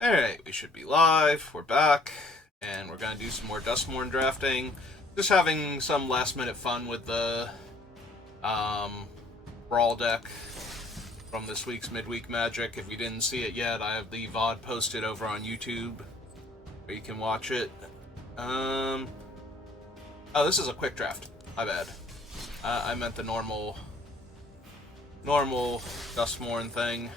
Alright, we should be live. We're back. And we're going to do some more Duskmourn drafting. Just having some last minute fun with the Brawl deck from this week's Midweek Magic. If you didn't see it yet, I have the VOD posted over on YouTube where you can watch it. Oh, this is a quick draft. My bad. I meant the normal Duskmourn thing.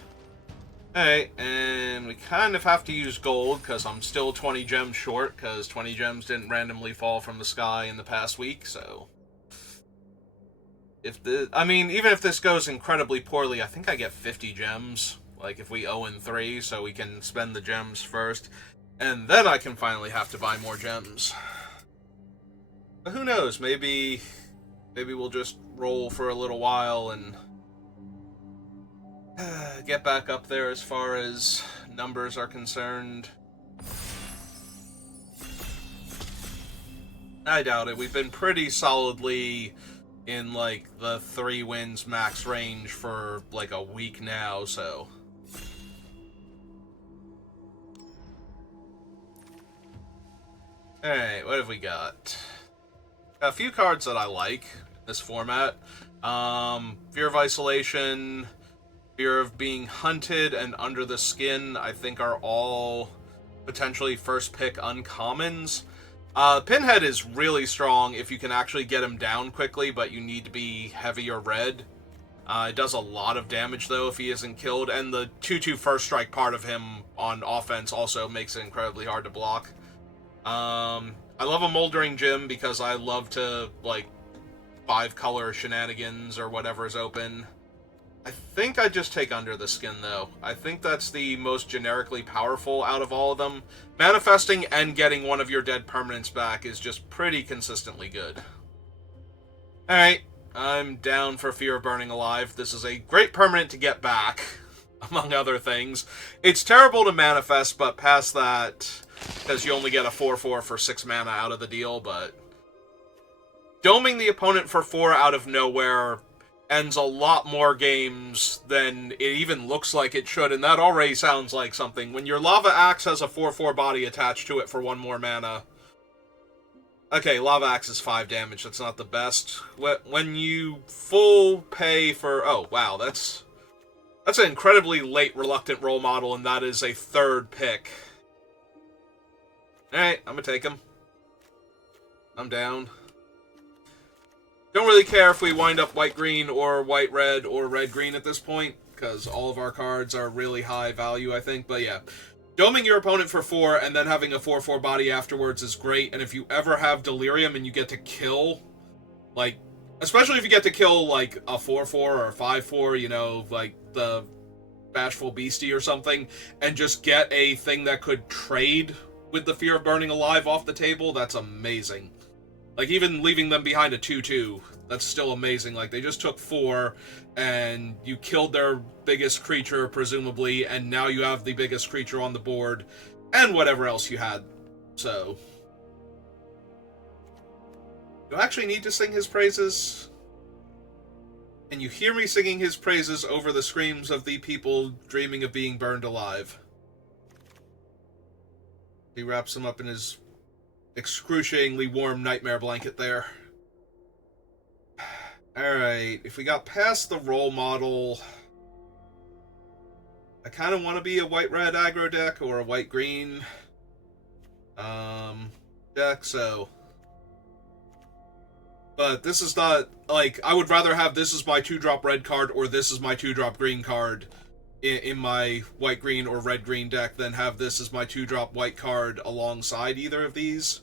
Alright, and we kind of have to use gold, because I'm still 20 gems short, because 20 gems didn't randomly fall from the sky in the past week, so... even if this goes incredibly poorly, I think I get 50 gems, like if we 0-3, so we can spend the gems first, and then I can finally have to buy more gems. But who knows, maybe we'll just roll for a little while and... get back up there as far as numbers are concerned. I doubt it. We've been pretty solidly in, like, the 3 wins max range for, like, a week now, so... Alright, what have we got? A few cards that I like in this format. Fear of Isolation... Fear of Being Hunted, and Under the Skin, I think are all potentially first pick uncommons. Pinhead is really strong if you can actually get him down quickly, but you need to be heavy or red. It does a lot of damage, though, if he isn't killed, and the 2/2 first strike part of him on offense also makes it incredibly hard to block. I love a Moldering Gym because I love to, like, 5-color shenanigans or whatever is open. I think I just take Under the Skin, though. I think that's the most generically powerful out of all of them. Manifesting and getting one of your dead permanents back is just pretty consistently good. Alright, I'm down for Fear of Burning Alive. This is a great permanent to get back, among other things. It's terrible to manifest, but past that, because you only get a 4/4 for 6 mana out of the deal, but... Doming the opponent for 4 out of nowhere ends a lot more games than it even looks like it should, and that already sounds like something. When your Lava Axe has a 4/4 body attached to it for 1 more mana... Okay, Lava Axe is 5 damage, that's not the best. When you full pay for... Oh, wow, that's an incredibly late Reluctant role model, and that is a 3rd pick. Alright, I'm gonna take him. I'm down. Don't really care if we wind up white-green or white-red or red-green at this point, because all of our cards are really high value, I think. But yeah, doming your opponent for 4 and then having a 4/4 body afterwards is great. And if you ever have Delirium and you get to kill, like, especially if you get to kill, like, a 4/4 or a 5/4, you know, like the Bashful Beastie or something, and just get a thing that could trade with the Fear of Burning Alive off the table, that's amazing. Like, even leaving them behind a 2/2, that's still amazing. Like, they just took 4, and you killed their biggest creature, presumably, and now you have the biggest creature on the board, and whatever else you had. So... Do I actually need to sing his praises? And you hear me singing his praises over the screams of the people dreaming of being burned alive. He wraps him up in his excruciatingly warm nightmare blanket there. Alright, if we got past the role model, I kind of want to be a white-red aggro deck or a white-green deck, so... But this is not, like, I would rather have this is my 2-drop red card or this is my 2-drop green card in my white-green or red-green deck than have this as my 2-drop white card alongside either of these.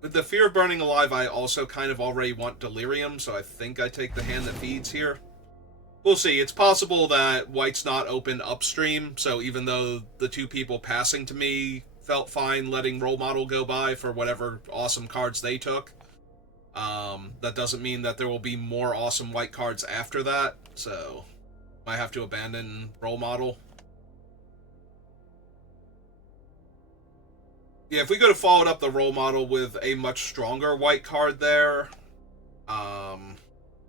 With the Fear of Burning Alive, I also kind of already want Delirium, so I think I take the Hand That Feeds here. We'll see. It's possible that white's not open upstream, so even though the 2 people passing to me felt fine letting Role Model go by for whatever awesome cards they took, that doesn't mean that there will be more awesome white cards after that, so... Might have to abandon Role Model. Yeah, if we could have followed up the Role Model with a much stronger white card there,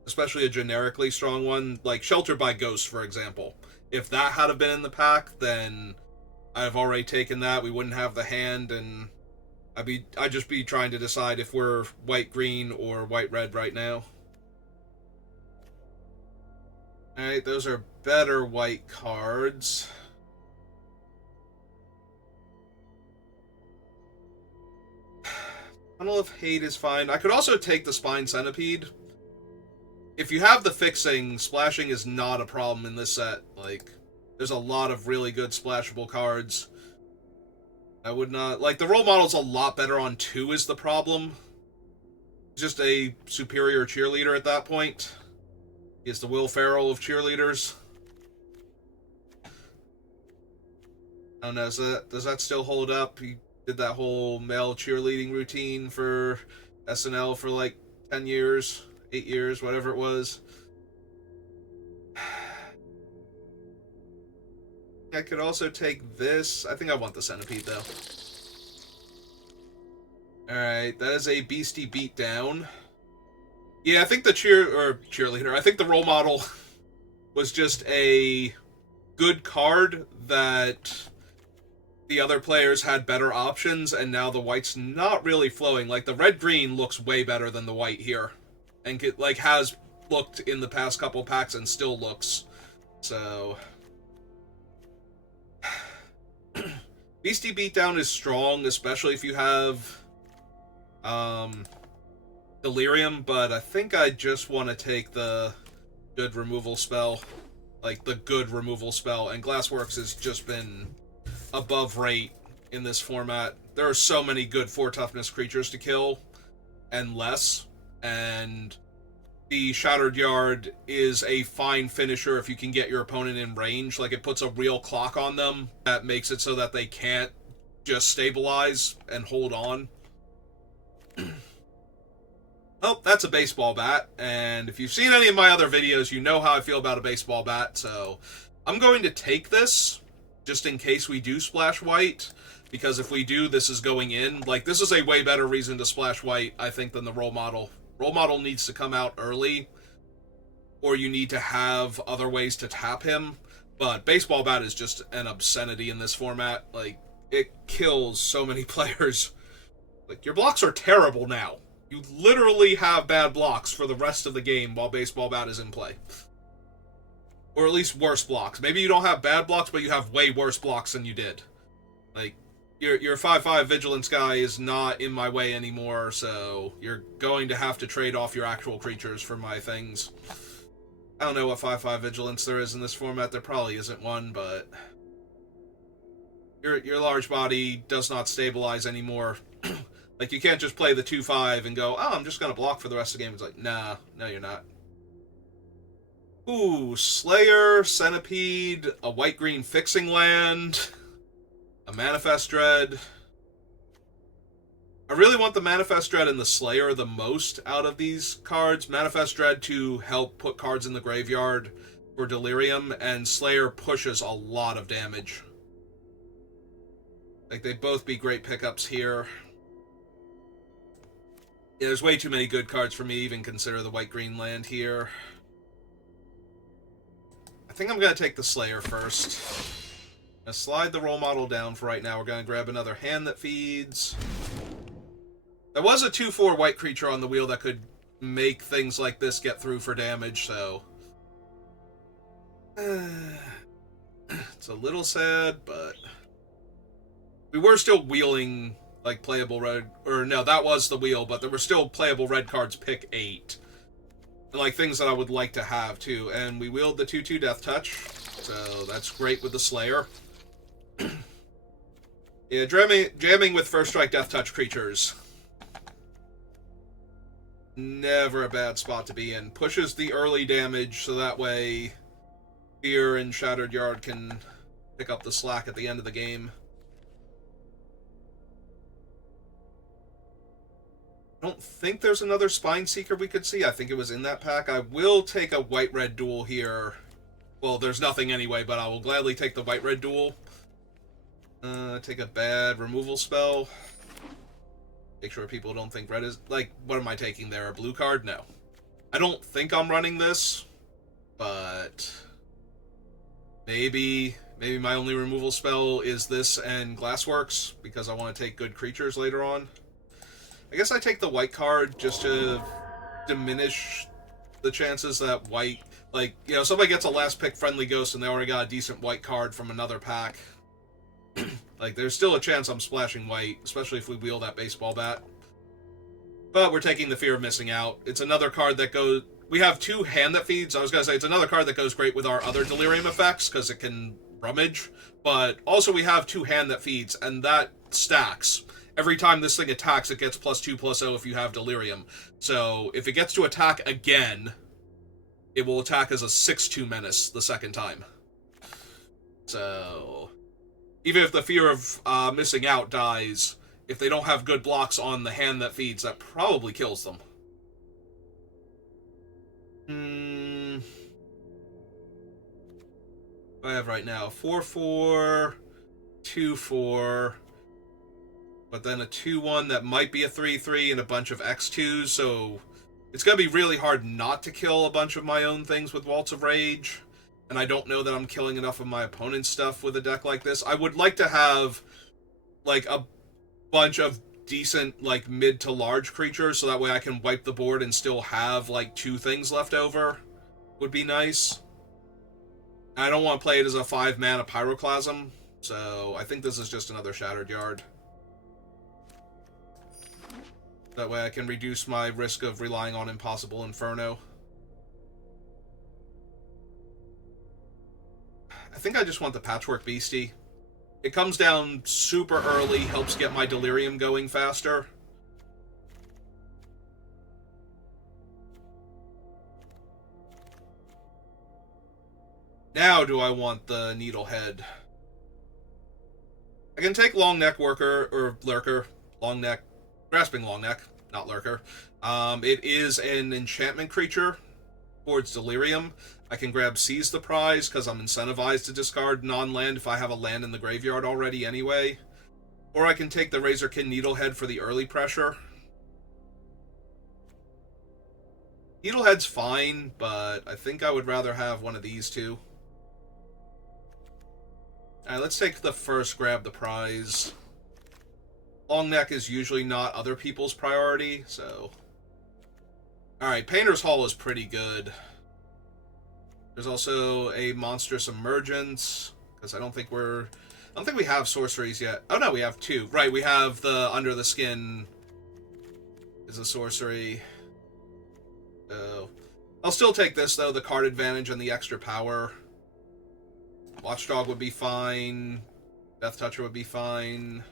especially a generically strong one, like Sheltered by Ghosts, for example. If that had been in the pack, then I've already taken that. We wouldn't have the hand, and I'd just be trying to decide if we're white-green or white-red right now. Alright, those are better white cards. Tunnel of Hate is fine. I could also take the Spine Centipede. If you have the fixing, splashing is not a problem in this set. Like, there's a lot of really good splashable cards. I would not... Like, the role model's a lot better on 2 is the problem. Just a superior cheerleader at that point. He's the Will Ferrell of cheerleaders. I don't know, does that still hold up? He did that whole male cheerleading routine for SNL for like 10 years, 8 years, whatever it was. I could also take this. I think I want the Centipede, though. Alright, that is a Beastie Beatdown. Yeah, I think the cheerleader, I think the role model was just a good card that the other players had better options, and now the white's not really flowing. Like, the red-green looks way better than the white here. And, like, has looked in the past couple packs and still looks. So... Beastie Beatdown is strong, especially if you have Delirium, but I think I just want to take the good removal spell. Like, the good removal spell, and Glassworks has just been above rate in this format. There are so many good 4 toughness creatures to kill, and less, and the Shattered Yard is a fine finisher if you can get your opponent in range. Like, it puts a real clock on them that makes it so that they can't just stabilize and hold on. Oh, that's a baseball bat, and if you've seen any of my other videos, you know how I feel about a baseball bat, so I'm going to take this, just in case we do splash white, because if we do, this is going in. Like, this is a way better reason to splash white, I think, than the role model. Role model needs to come out early, or you need to have other ways to tap him, but baseball bat is just an obscenity in this format. Like, it kills so many players. Like, your blocks are terrible now. You literally have bad blocks for the rest of the game while baseball bat is in play. Or at least worse blocks. Maybe you don't have bad blocks, but you have way worse blocks than you did. Like, your 5/5 Vigilance guy is not in my way anymore, so you're going to have to trade off your actual creatures for my things. I don't know what 5/5 Vigilance there is in this format. There probably isn't one, but your large body does not stabilize anymore. Like, you can't just play the 2/5 and go, oh, I'm just going to block for the rest of the game. It's like, nah, no, you're not. Ooh, Slayer, Centipede, a white-green fixing land, a Manifest Dread. I really want the Manifest Dread and the Slayer the most out of these cards. Manifest Dread to help put cards in the graveyard for Delirium, and Slayer pushes a lot of damage. Like, they'd both be great pickups here. Yeah, there's way too many good cards for me to even consider the white-green land here. I think I'm going to take the Slayer first. I'm going to slide the role model down for right now. We're going to grab another hand that feeds. There was a 2/4 white creature on the wheel that could make things like this get through for damage, so... it's a little sad, but... we were still wheeling... like, playable red, or no, that was the wheel, but there were still playable red cards pick 8. And, like, things that I would like to have, too. And we wheeled the 2/2 Death Touch, so that's great with the Slayer. Yeah, jamming with First Strike Death Touch creatures. Never a bad spot to be in. Pushes the early damage, so that way Fear and Shattered Yard can pick up the slack at the end of the game. I don't think there's another Spine Seeker we could see. I think it was in that pack. I will take a white-red duel here. Well, there's nothing anyway, but I will gladly take the white-red duel. Take a bad removal spell. Make sure people don't think red is... like, what am I taking there? A blue card? No. I don't think I'm running this, but... Maybe my only removal spell is this and Glassworks, because I want to take good creatures later on. I guess I take the white card just to diminish the chances that white, like, you know, somebody gets a last pick friendly ghost and they already got a decent white card from another pack. Like, there's still a chance I'm splashing white, especially if we wield that baseball bat. But we're taking the fear of missing out. It's another card that goes... We have 2 hand that feeds. I was going to say, it's another card that goes great with our other delirium effects, because it can rummage. But also we have 2 hand that feeds, and that stacks. Every time this thing attacks, it gets +2/+0 if you have delirium. So, if it gets to attack again, it will attack as a 6/2 menace the second time. So... Even if the fear of missing out dies, if they don't have good blocks on the hand that feeds, that probably kills them. What do I have right now? 4/4, 2/4, but then a 2/1 that might be a 3/3 and a bunch of X2s, so it's going to be really hard not to kill a bunch of my own things with Waltz of Rage. And I don't know that I'm killing enough of my opponent's stuff with a deck like this. I would like to have, like, a bunch of decent, like, mid to large creatures, so that way I can wipe the board and still have, like, 2 things left over. Would be nice. And I don't want to play it as a 5-mana Pyroclasm, so I think this is just another Shattered Yard. That way I can reduce my risk of relying on Impossible Inferno. I think I just want the Patchwork Beastie. It comes down super early, helps get my Delirium going faster. Now do I want the Needlehead? I can take Long Neck Worker, or Lurker. Long Neck. Grasping Long Neck, not Lurker. It is an enchantment creature towards Delirium. I can grab Seize the Prize, because I'm incentivized to discard non-land if I have a land in the graveyard already anyway. Or I can take the Razorkin Needlehead for the early pressure. Needlehead's fine, but I think I would rather have one of these two. Alright, let's take the first Grab the Prize. Long Neck is usually not other people's priority, so... Alright, Painter's Hall is pretty good. There's also a Monstrous Emergence, because I don't think we have sorceries yet. Oh no, we have 2. Right, we have the Under the Skin is a sorcery. So I'll still take this though, the card advantage and the extra power. Watchdog would be fine. Death Toucher would be fine.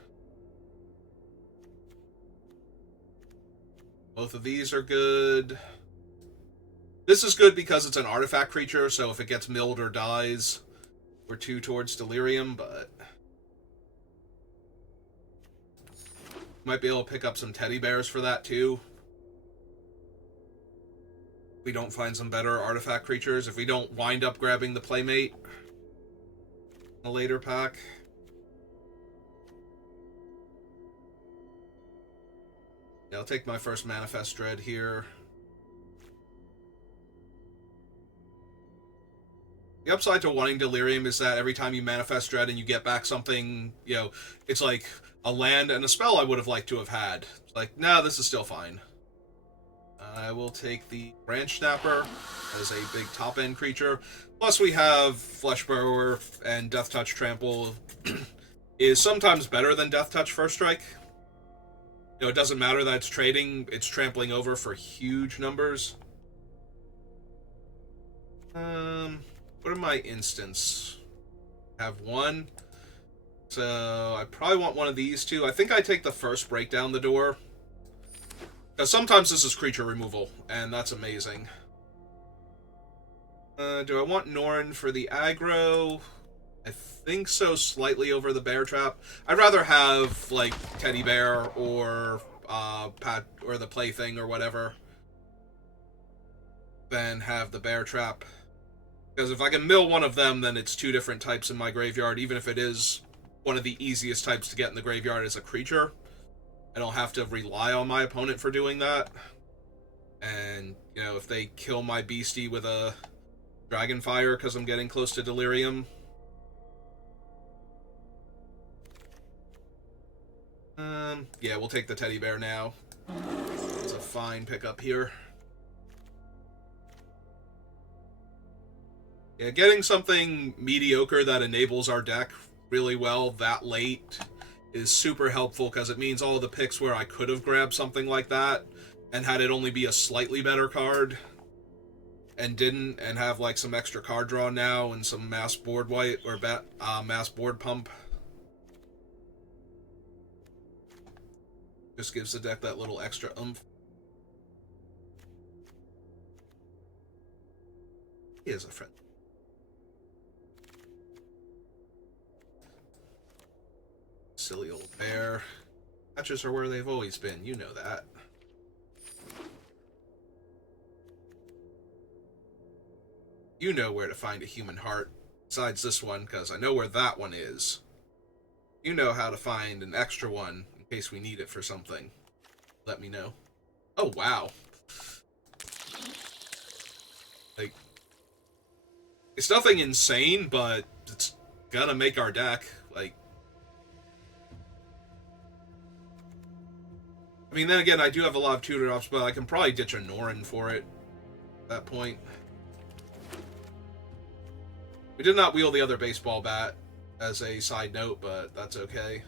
Both of these are good. This is good because it's an artifact creature, so if it gets milled or dies, we're 2 towards Delirium, but... Might be able to pick up some teddy bears for that, too. If we don't find some better artifact creatures, if we don't wind up grabbing the Playmate in a later pack. Yeah, I'll take my first Manifest Dread here. The upside to wanting Delirium is that every time you Manifest Dread and you get back something, you know, it's like a land and a spell I would have liked to have had. It's like, nah, this is still fine. I will take the Branch Snapper as a big top-end creature. Plus we have Flesh Burrower, and Death Touch Trample is sometimes better than Death Touch First Strike. You know, it doesn't matter that it's trading, it's trampling over for huge numbers. What are my instants? I have 1. So I probably want one of these 2. I think I take the first Break Down the Door. Because sometimes this is creature removal, and that's amazing. Do I want Norn for the aggro? I think so, slightly over the Bear Trap. I'd rather have, like, Teddy Bear or or the Plaything or whatever than have the Bear Trap. Because if I can mill one of them, then it's 2 different types in my graveyard, even if it is one of the easiest types to get in the graveyard as a creature. I don't have to rely on my opponent for doing that. And, you know, if they kill my Beastie with a Dragonfire because I'm getting close to Delirium, Yeah, we'll take the teddy bear now. It's a fine pickup here. Yeah, getting something mediocre that enables our deck really well that late is super helpful, because it means all the picks where I could have grabbed something like that and had it only be a slightly better card and didn't, and have like some extra card draw now and some mass board wipe or mass board pump. Just gives the deck that little extra oomph. He is a friend. Silly old bear. Hatches are where they've always been, you know that. You know where to find a human heart, besides this one, because I know where that one is. You know how to find an extra one, in case we need it for something. Let me know. Oh, wow. Like, it's nothing insane, but it's gonna make our deck, like... I mean, then again, I do have a lot of tutor drops, but I can probably ditch a Norin for it at that point. We did not wield the other baseball bat as a side note, but that's okay.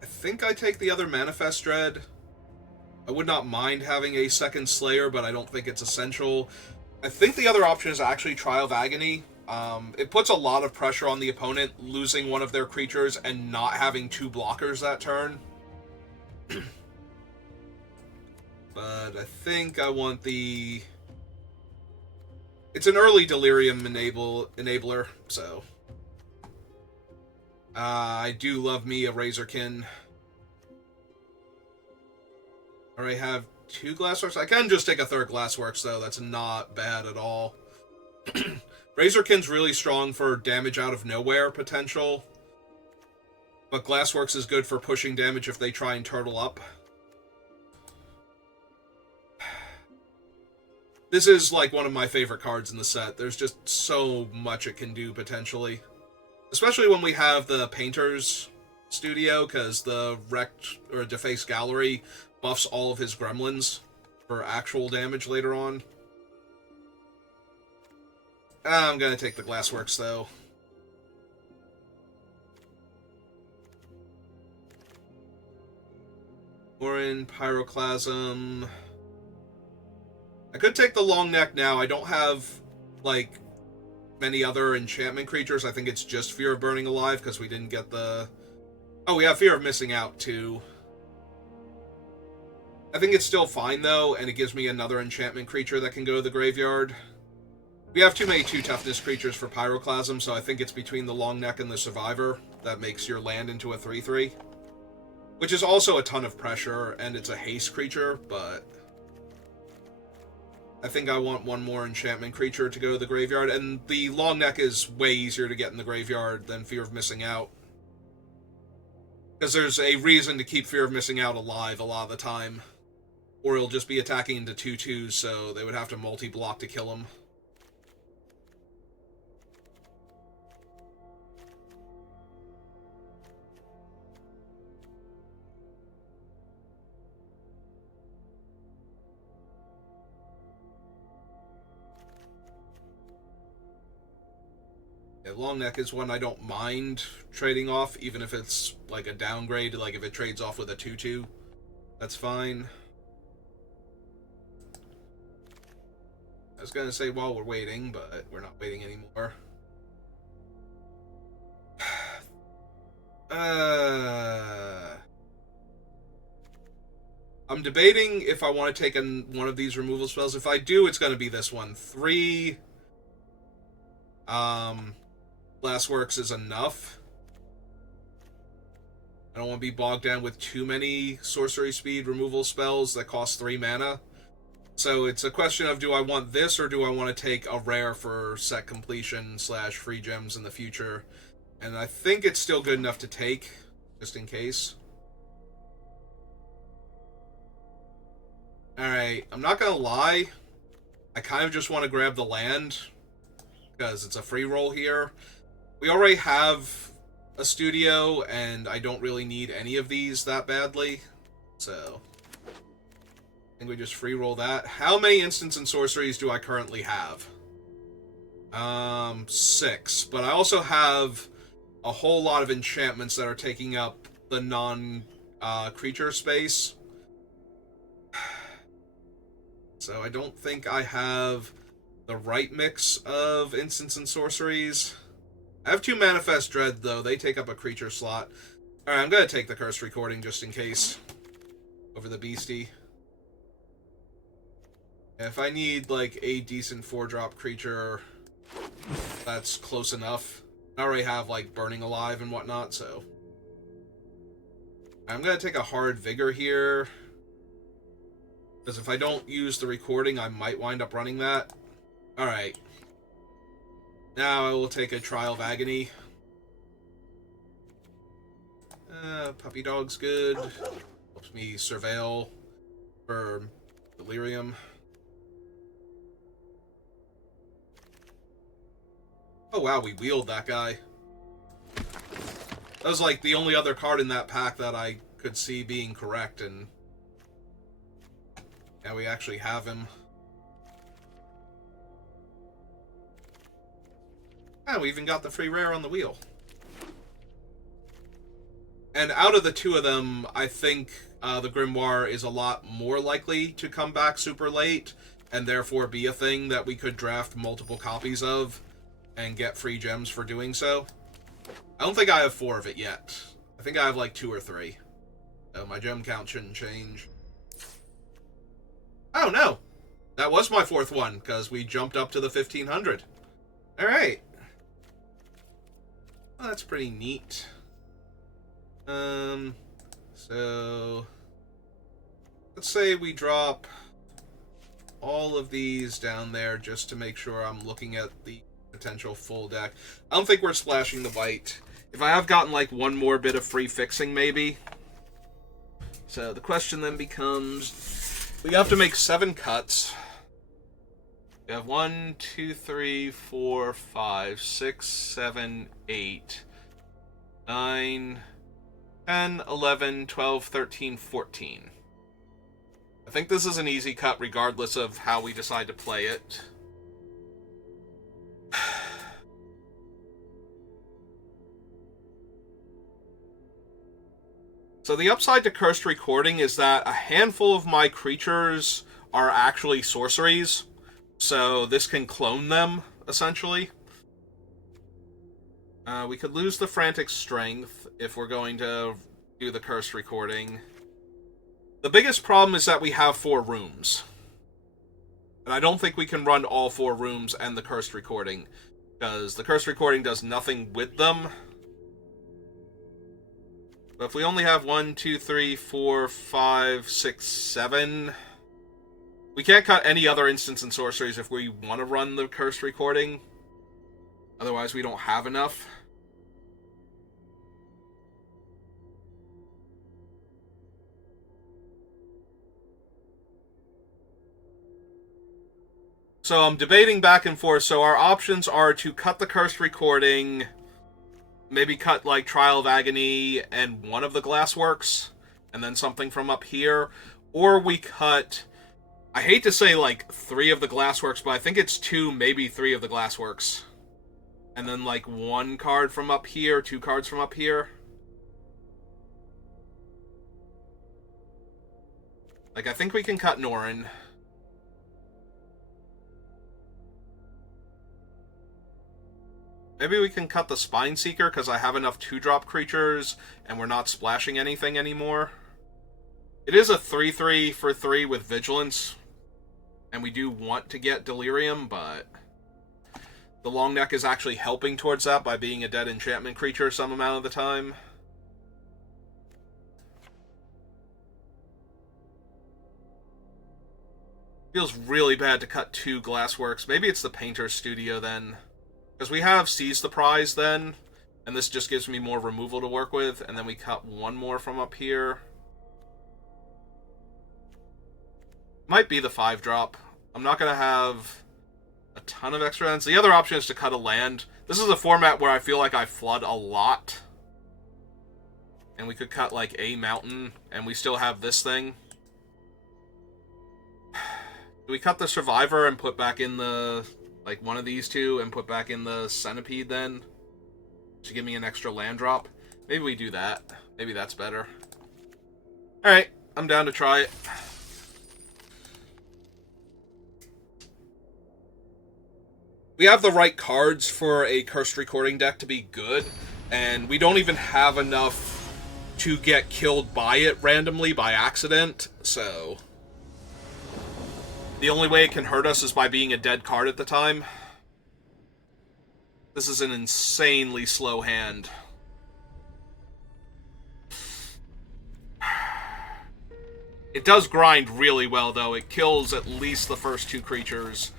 I think I take the other Manifest Dread. I would not mind having a second Slayer, but I don't think it's essential. I think the other option is actually Trial of Agony. It puts a lot of pressure on the opponent, losing one of their creatures and not having two blockers that turn. But I think I want the... It's an early Delirium enabler, so... I do love me a Razorkin. I already have 2 Glassworks. I can just take a 3rd Glassworks, though. That's not bad at all. Razorkin's really strong for damage out of nowhere potential. But Glassworks is good for pushing damage if they try and turtle up. This is, like, one of my favorite cards in the set. There's just so much it can do, potentially. Especially when we have the Painter's Studio, because the Wrecked or Defaced Gallery buffs all of his gremlins for actual damage later on. I'm gonna take the Glassworks, though. Orin, Pyroclasm... I could take the Long Neck now. I don't have, like, many other enchantment creatures. I think it's just Fear of Burning Alive, because we didn't get the... Oh, we have Fear of Missing Out, too. I think it's still fine, though, and it gives me another enchantment creature that can go to the graveyard. We have too many 2-toughness creatures for Pyroclasm, so I think it's between the Long Neck and the Survivor that makes your land into a 3/3. Which is also a ton of pressure, and it's a haste creature, but... I think I want one more enchantment creature to go to the graveyard, and the Long Neck is way easier to get in the graveyard than Fear of Missing Out. Because there's a reason to keep Fear of Missing Out alive a lot of the time. Or he'll just be attacking into 2/2s, so they would have to multi-block to kill him. Yeah, Long Neck is one I don't mind trading off, even if it's like a downgrade, like if it trades off with a 2/2. That's fine. I was gonna say while we're waiting, but we're not waiting anymore. I'm debating if I want to take one of these removal spells. If I do, it's gonna be this one. 3 Glassworks is enough. I don't want to be bogged down with too many sorcery speed removal spells that cost 3 mana. So it's a question of, do I want this, or do I want to take a rare for set completion / free gems in the future? And I think it's still good enough to take, just in case. Alright, I'm not gonna lie. I kind of just want to grab the land. because it's a free roll here. We already have a studio, and I don't really need any of these that badly. So, I think we just free roll that. How many instants and sorceries do I currently have? 6. But I also have a whole lot of enchantments that are taking up the non-creature space. So I don't think I have the right mix of instants and sorceries. I have 2 Manifest Dread, though. They take up a creature slot. Alright, I'm gonna take the Cursed Recording just in case. Over the Beastie. If I need, like, a decent 4-drop creature, that's close enough. I already have, like, Burning Alive and whatnot, so... I'm gonna take a Hard Vigor here. Because if I don't use the recording, I might wind up running that. Alright. Now I will take a Trial of Agony. Puppy Dog's good. Helps me surveil for Delirium. Oh wow, we wheeled that guy. That was like the only other card in that pack that I could see being correct, and now we actually have him. And we even got the free rare on the wheel. And out of the 2 of them, I think the Grimoire is a lot more likely to come back super late, and therefore be a thing that we could draft multiple copies of and get free gems for doing so. I don't think I have 4 of it yet. I think I have like 2 or 3. So my gem count shouldn't change. Oh no! That was my 4th one, because we jumped up to the 1500. Alright. Well, that's pretty neat. So... let's say we drop all of these down there just to make sure I'm looking at the potential full deck. I don't think we're splashing the white. If I have gotten like one more bit of free fixing, maybe. So the question then becomes, we have to make 7 cuts. We have 1, 2, 3, 4, 5, 6, 7, 8, 9, 10, 11, 12, 13, 14. I think this is an easy cut regardless of how we decide to play it. So the upside to Cursed Recording is that a handful of my creatures are actually sorceries, so this can clone them, essentially. We could lose the Frantic Strength if we're going to do the Cursed Recording. The biggest problem is that we have 4 rooms. And I don't think we can run all 4 rooms and the Cursed Recording, because the Cursed Recording does nothing with them. But if we only have 1, 2, 3, 4, 5, 6, 7... we can't cut any other instants and sorceries if we want to run the Cursed Recording. Otherwise, we don't have enough. So I'm debating back and forth. So our options are to cut the Cursed Recording, maybe cut like Trial of Agony and one of the Glassworks, and then something from up here. Or we cut, I hate to say like 3 of the Glassworks, but I think it's 2, maybe 3 of the Glassworks. And then like 1 card from up here, 2 cards from up here. Like I think we can cut Norrin. Maybe we can cut the Spine Seeker, because I have enough 2-drop creatures, and we're not splashing anything anymore. It is a 3/3 for 3 with Vigilance, and we do want to get Delirium, but the long neck is actually helping towards that by being a dead enchantment creature some amount of the time. Feels really bad to cut 2 Glassworks. Maybe it's the Painter's Studio then. Because we have Seize the Prize then, and this just gives me more removal to work with, and then we cut 1 more from up here. Might be the 5-drop. I'm not going to have a ton of extra lands. The other option is to cut a land. This is a format where I feel like I flood a lot. And we could cut, like, a mountain, and we still have this thing. Do we cut the Survivor and put back in the, like, one of these two, and put back in the Centipede, then? To give me an extra land drop? Maybe we do that. Maybe that's better. Alright, I'm down to try it. We have the right cards for a Cursed Recording deck to be good, and we don't even have enough to get killed by it randomly by accident, so the only way it can hurt us is by being a dead card at the time. This is an insanely slow hand. It does grind really well, though. It kills at least the first two creatures.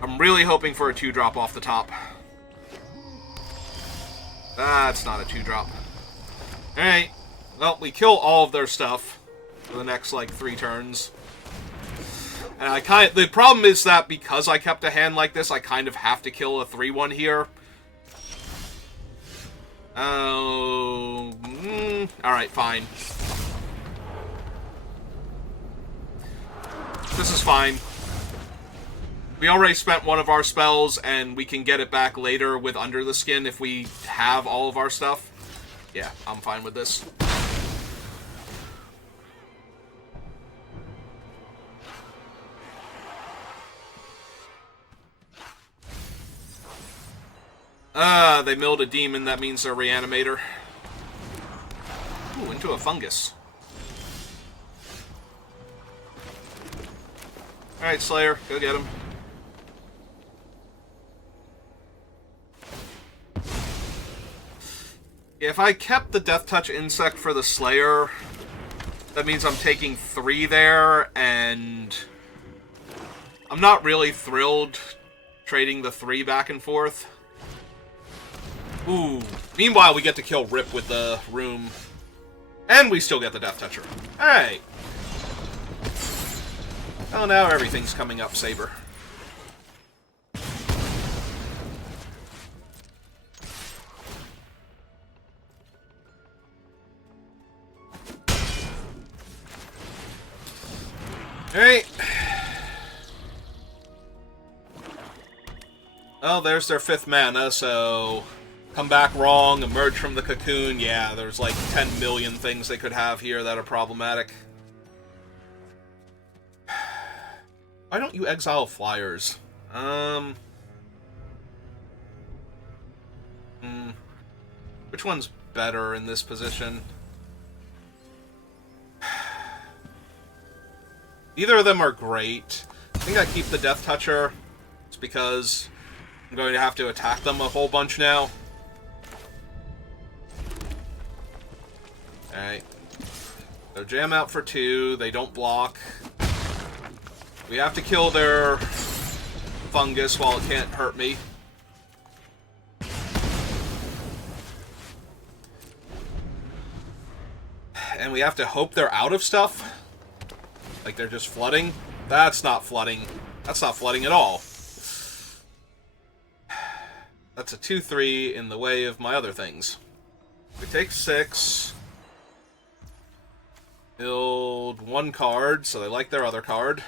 I'm really hoping for a 2-drop off the top. That's not a 2-drop. Alright. Well, we kill all of their stuff for the next, like, 3 turns. And the problem is that because I kept a hand like this, I kind of have to kill a 3-1 here. Oh... Alright, fine. This is fine. We already spent one of our spells, and we can get it back later with Under the Skin if we have all of our stuff. Yeah, I'm fine with this. They milled a demon. That means they're Reanimator. Ooh, into a fungus. Alright, Slayer, go get him. If I kept the Death Touch Insect for the Slayer, that means I'm taking 3 there, and I'm not really thrilled trading the 3 back and forth. Ooh. Meanwhile, we get to kill Rip with the Room, and we still get the Death Toucher. Alright. Oh, now everything's coming up, Saber. Alright. Well, there's their 5th mana, so come back wrong, emerge from the cocoon. Yeah, there's like 10 million things they could have here that are problematic. Why don't you exile flyers? Which one's better in this position? Neither of them are great. I think I keep the Death Toucher. It's because I'm going to have to attack them a whole bunch now. Alright. So jam out for 2. They don't block. We have to kill their fungus while it can't hurt me. And we have to hope they're out of stuff. Like they're just flooding. That's not flooding. That's not flooding at all. That's a 2-3 in the way of my other things. We take 6. Build 1 card, so they like their other card.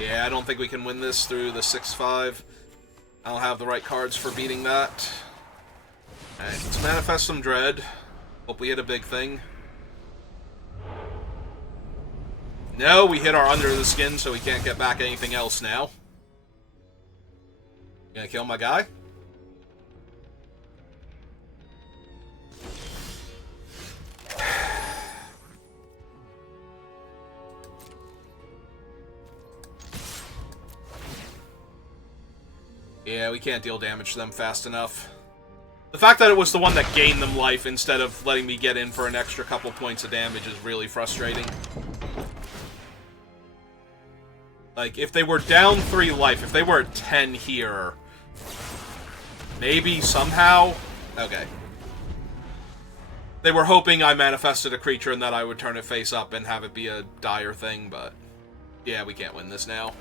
Yeah, I don't think we can win this through the 6-5. I don't have the right cards for beating that. Alright, let's manifest some Dread. Hope we hit a big thing. No, we hit our Under the Skin, so we can't get back anything else now. You gonna kill my guy? Yeah, we can't deal damage to them fast enough. The fact that it was the one that gained them life instead of letting me get in for an extra couple points of damage is really frustrating. Like, if they were down 3 life, if they were at 10 here, maybe somehow? Okay. They were hoping I manifested a creature and that I would turn it face up and have it be a dire thing, but yeah, we can't win this now.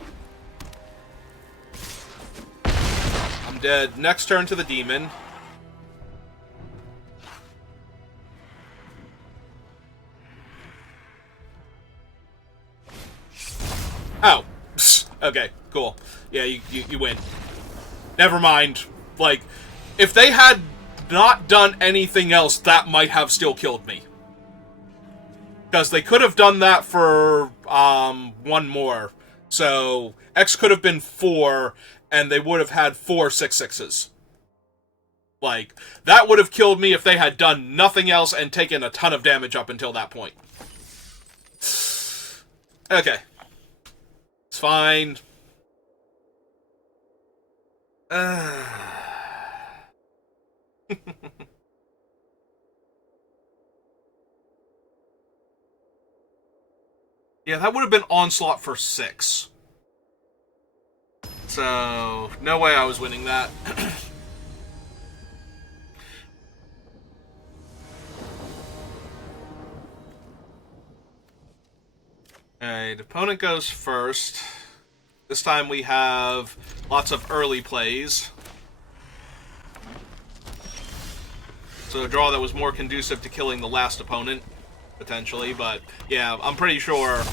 I'm dead. Next turn to the demon. Oh. Okay, cool. Yeah, you win. Never mind. Like, if they had not done anything else, that might have still killed me. Because they could have done that for, one more. So, X could have been 4, and they would have had 4 6/6s. Like, that would have killed me if they had done nothing else and taken a ton of damage up until that point. Okay. It's fine. Yeah, that would have been Onslaught for 6. So, no way I was winning that. Alright, opponent goes first. This time we have lots of early plays. So a draw that was more conducive to killing the last opponent, potentially. But yeah, I'm pretty sure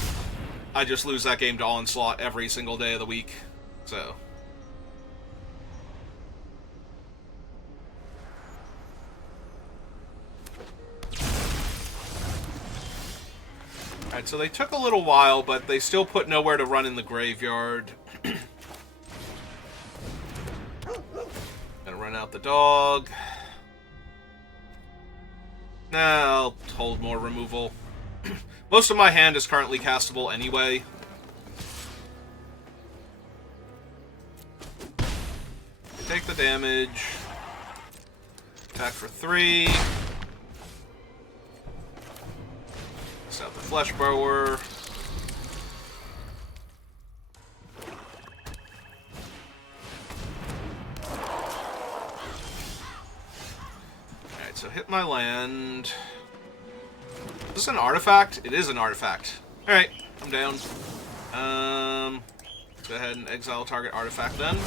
I just lose that game to Onslaught every single day of the week. So. Alright, so they took a little while, but they still put nowhere to run in the graveyard. Gonna run out the dog. Nah, I'll hold more removal. Most of my hand is currently castable anyway. Take the damage. Attack for 3. Out the Flesh Burrower. Alright, so hit my land. Is this an artifact? It is an artifact. Alright, I'm down. Let's go ahead and exile target artifact then.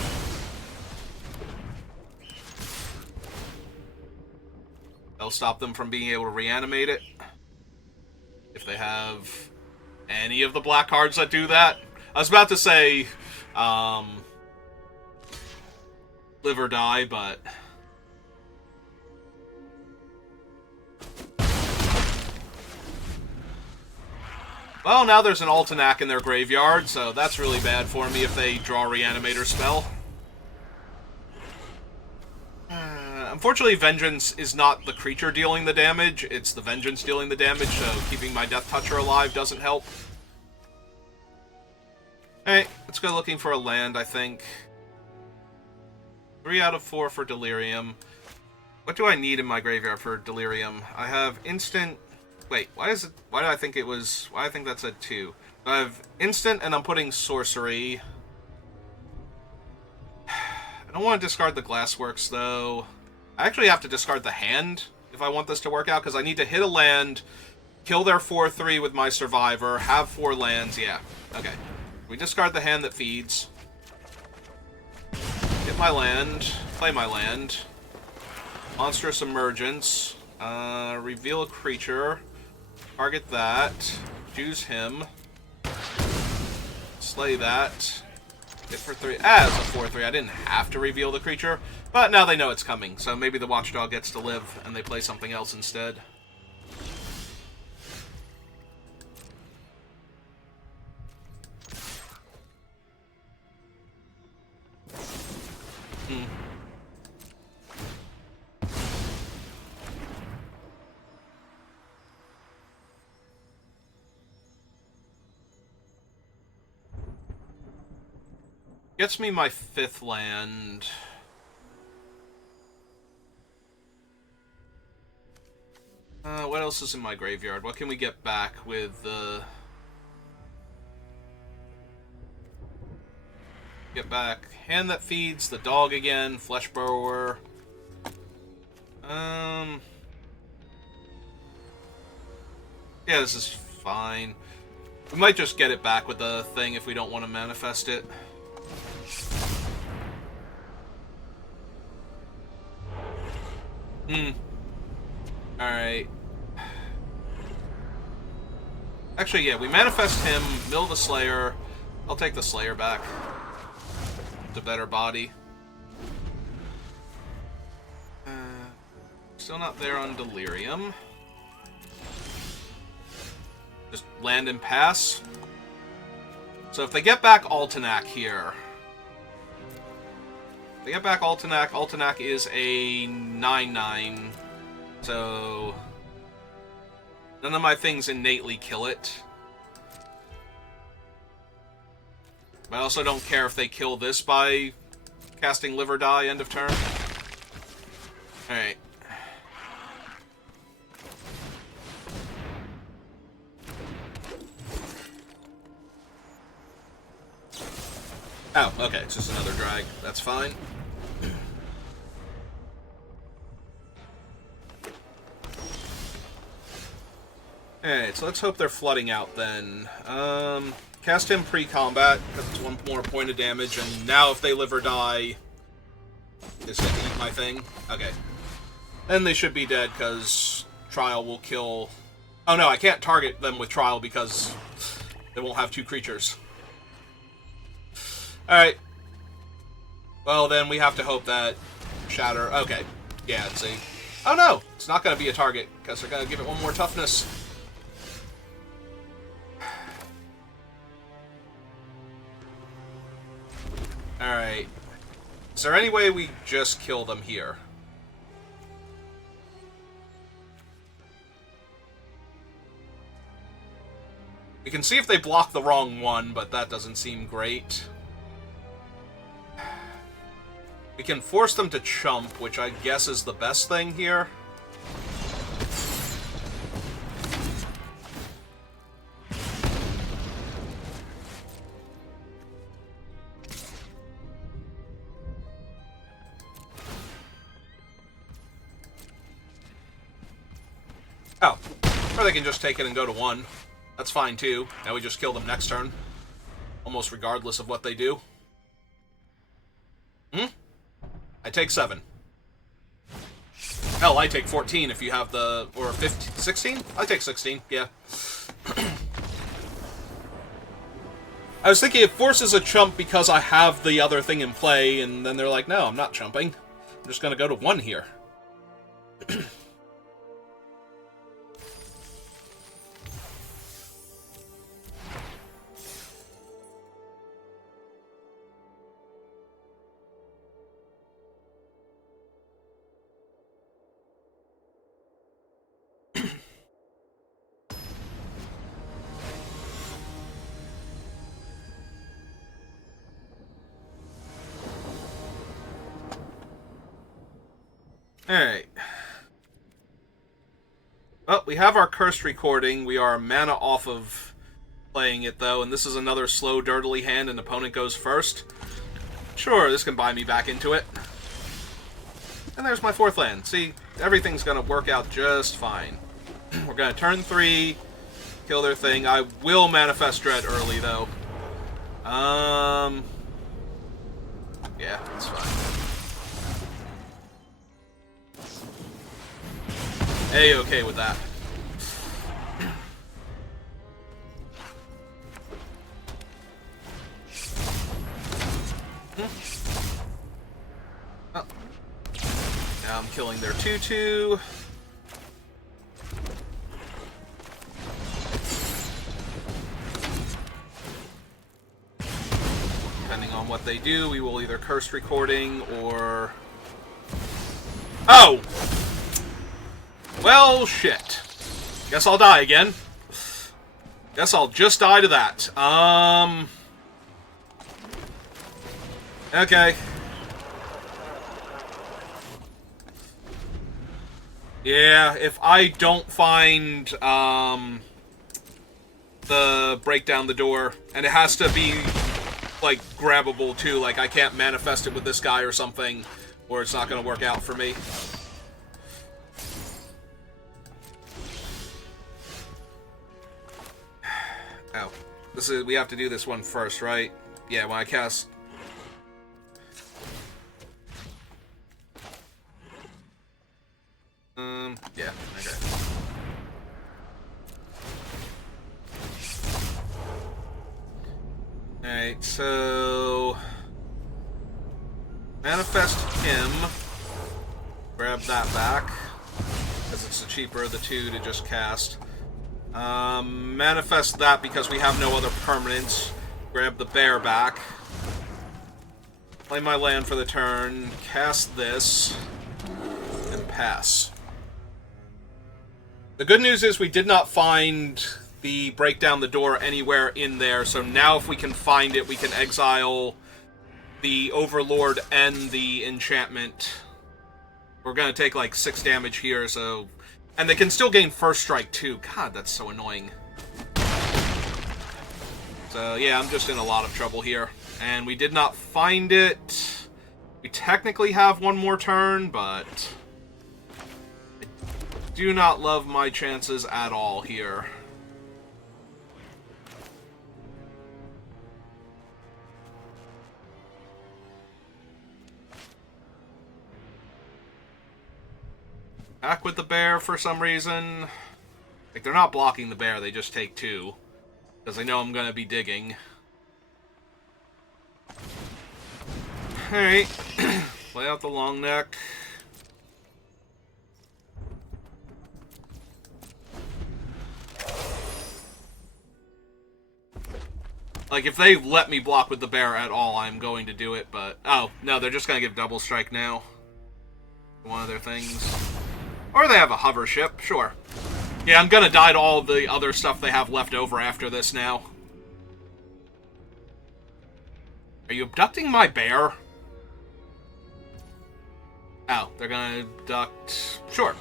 That'll stop them from being able to reanimate it. If they have any of the black cards that do that. I was about to say, live or die, but... Well, now there's an Altenac in their graveyard, so that's really bad for me if they draw a Reanimator spell. Unfortunately, Vengeance is not the creature dealing the damage, it's the Vengeance dealing the damage, so keeping my Death Toucher alive doesn't help. Alright, let's go looking for a land, I think. 3 out of 4 for Delirium. What do I need in my graveyard for Delirium? I have instant... Wait, why is it... Why do I think it was... Why do I think that's a 2? I have instant, and I'm putting sorcery. I don't want to discard the Glassworks, though. I actually have to discard the hand if I want this to work out, because I need to hit a land, kill their 4/3 with my Survivor, have 4 lands, yeah. Okay. We discard the hand that feeds. Hit my land, play my land. Monstrous Emergence. Reveal a creature. Target that. Choose him. Slay that. Hit for 3. As a 4/3. I didn't have to reveal the creature, but now they know it's coming, so maybe the Watchdog gets to live and they play something else instead. Gets me my 5th land. What else is in my graveyard? What can we get back with the... Get back Hand That Feeds, the dog again, Flesh Burrower. Yeah, this is fine. We might just get it back with the thing if we don't want to manifest it. Alright. Actually, yeah, we manifest him, mill the Slayer. I'll take the Slayer back. It's a better body. Still not there on Delirium. Just land and pass. So if they get back Altenac here... If they get back Altenac, Altenac is a 9/9. So... None of my things innately kill it. But I also don't care if they kill this by casting Live or Die end of turn. Alright. Oh, okay, it's just another drag. That's fine. Alright, so let's hope they're flooding out then. Cast him pre-combat, because it's one more point of damage, and now if they live or die, just gonna eat my thing. Okay. Then they should be dead, because Trial will kill... Oh no, I can't target them with Trial because they won't have two creatures. Alright. Well, then we have to hope that Shatter... Okay. Yeah, it's a... Oh no! It's not going to be a target, because they're going to give it one more toughness. Alright. Is there any way we just kill them here? We can see if they block the wrong one, but that doesn't seem great. We can force them to chump, which I guess is the best thing here. Oh. Or they can just take it and go to 1. That's fine, too. Now we just kill them next turn. Almost regardless of what they do. I take 7. Hell, I take 14 if you have the... Or 15... 16? I take 16, yeah. I was thinking it forces a chump because I have the other thing in play, and then they're like, no, I'm not chumping. I'm just gonna go to 1 here. Alright. Well, we have our cursed recording. We are mana off of playing it, though, and this is another slow, dirtily hand, and opponent goes first. Sure, this can buy me back into it. And there's my 4th land. See, everything's gonna work out just fine. We're gonna turn 3, kill their thing. I will manifest Dread early, though. Yeah, that's fine. A-okay with that. Oh. Now I'm killing their 2/2. Depending on what they do, we will either curse recording or... Oh! Well, shit. Guess I'll die again. Guess I'll just die to that. Okay. Yeah, if I don't find, the break down the door, and it has to be, like, grabbable, too, like, I can't manifest it with this guy or something, or it's not gonna work out for me. Oh. We have to do this one first, right? Yeah, when I cast... yeah, okay. Alright, so... Manifest him. Grab that back, because it's the cheaper of the two to just cast. Manifest that because we have no other permanents. Grab the bear back. Play my land for the turn. Cast this. And pass. The good news is we did not find the break down the door anywhere in there, so now if we can find it, we can exile the Overlord and the enchantment. We're gonna take like 6 damage here, so... And they can still gain first strike too. God, that's so annoying. So yeah, I'm just in a lot of trouble here. And we did not find it. We technically have one more turn, but... I do not love my chances at all here. Back with the bear for some reason. Like, they're not blocking the bear, they just take 2. Because they know I'm going to be digging. Alright. Play out the long neck. Like, if they let me block with the bear at all, I'm going to do it, but... Oh, no, they're just going to give double strike now. One of their things. Or they have a hover ship, sure. Yeah, I'm gonna die to all the other stuff they have left over after this now. Are you abducting my bear? Oh, they're gonna abduct... Sure.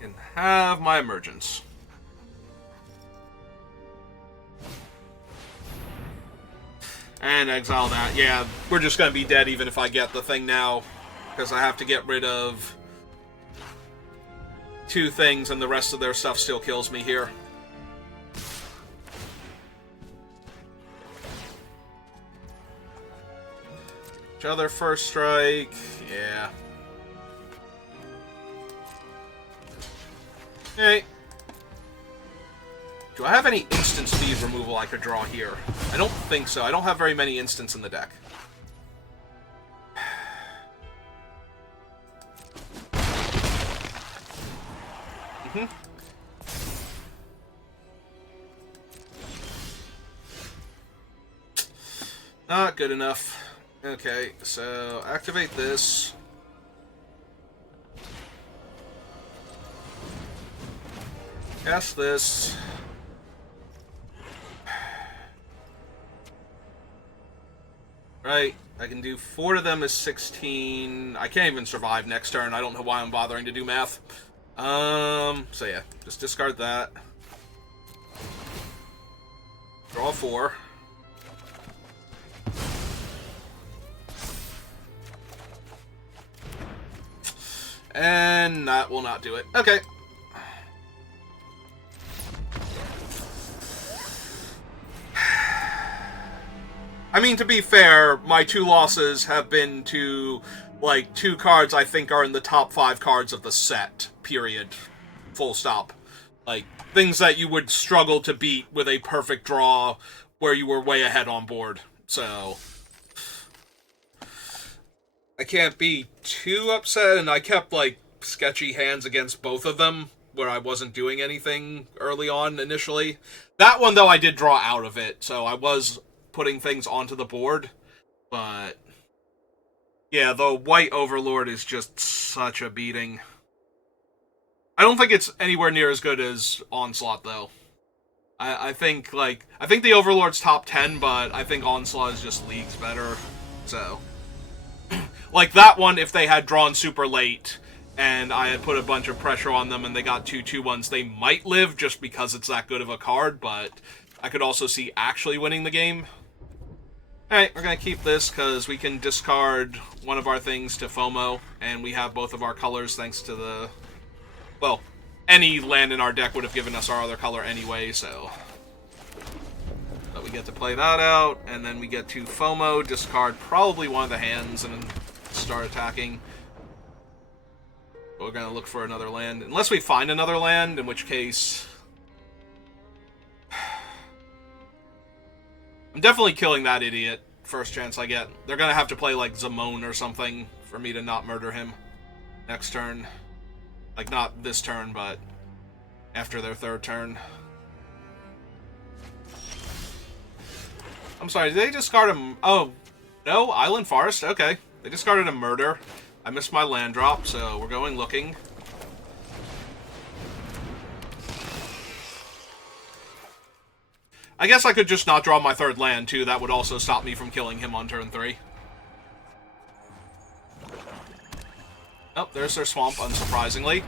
Can have my emergence. And exile that. Yeah, we're just gonna be dead even if I get the thing now. Because I have to get rid of 2 things and the rest of their stuff still kills me here. Which other first strike? Yeah. Hey. Do I have any instant speed removal I could draw here? I don't think so. I don't have very many instants in the deck. Not good enough. Okay, so activate this. Cast this. Right, I can do 4 of them as 16. I can't even survive next turn. I don't know why I'm bothering to do math. So yeah, just discard that. Draw 4. And that will not do it. Okay. I mean, to be fair, my 2 losses have been to, like, 2 cards I think are in the top 5 cards of the set. Period. Full stop. Like, things that you would struggle to beat with a perfect draw where you were way ahead on board. So... I can't be too upset, and I kept, like, sketchy hands against both of them, where I wasn't doing anything early on initially. That one, though, I did draw out of it, so I was putting things onto the board, but... Yeah, the White Overlord is just such a beating. I don't think it's anywhere near as good as Onslaught, though. I think, like... I think the Overlord's top 10, but I think Onslaught is just leagues better, so... Like, that one, if they had drawn super late, and I had put a bunch of pressure on them, and they got 2/2/1s, they might live, just because it's that good of a card, but I could also see actually winning the game. Alright, we're gonna keep this, because we can discard one of our things to FOMO, and we have both of our colors thanks to the... Well, any land in our deck would have given us our other color anyway, so... But we get to play that out, and then we get to FOMO, discard probably one of the hands, and then start attacking. We're going to look for another land. Unless we find another land, in which case... I'm definitely killing that idiot first chance I get. They're going to have to play, like, Zamone or something for me to not murder him next turn. Like, not this turn, but after their third turn. I'm sorry, did they discard a... Oh, no? Island Forest? Okay. They discarded a murder. I missed my land drop, so we're going looking. I guess I could just not draw my third land, too. That would also stop me from killing him on turn 3. Oh, there's their swamp, unsurprisingly.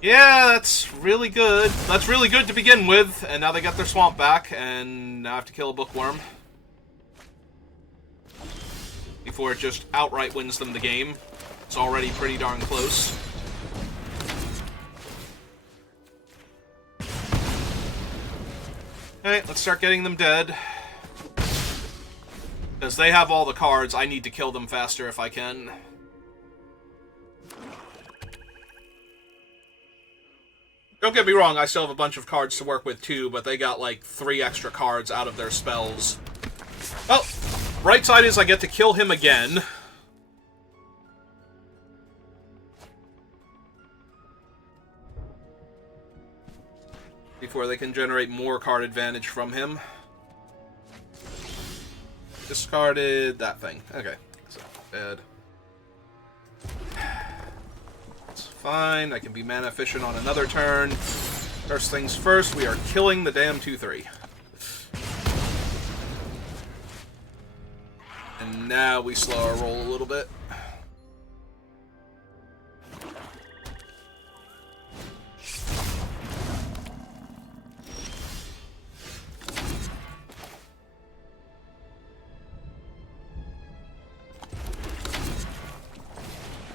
Yeah, that's really good. That's really good to begin with, and now they got their swamp back, and now I have to kill a bookworm. Before it just outright wins them the game. It's already pretty darn close. Alright, let's start getting them dead. Because they have all the cards, I need to kill them faster if I can. Don't get me wrong, I still have a bunch of cards to work with too, but they got like 3 extra cards out of their spells. Well, right side is I get to kill him again. Before they can generate more card advantage from him. Discarded that thing. Okay, so dead. That's fine. I can be mana efficient on another turn. First things first, we are killing the damn 2/3. And now we slow our roll a little bit.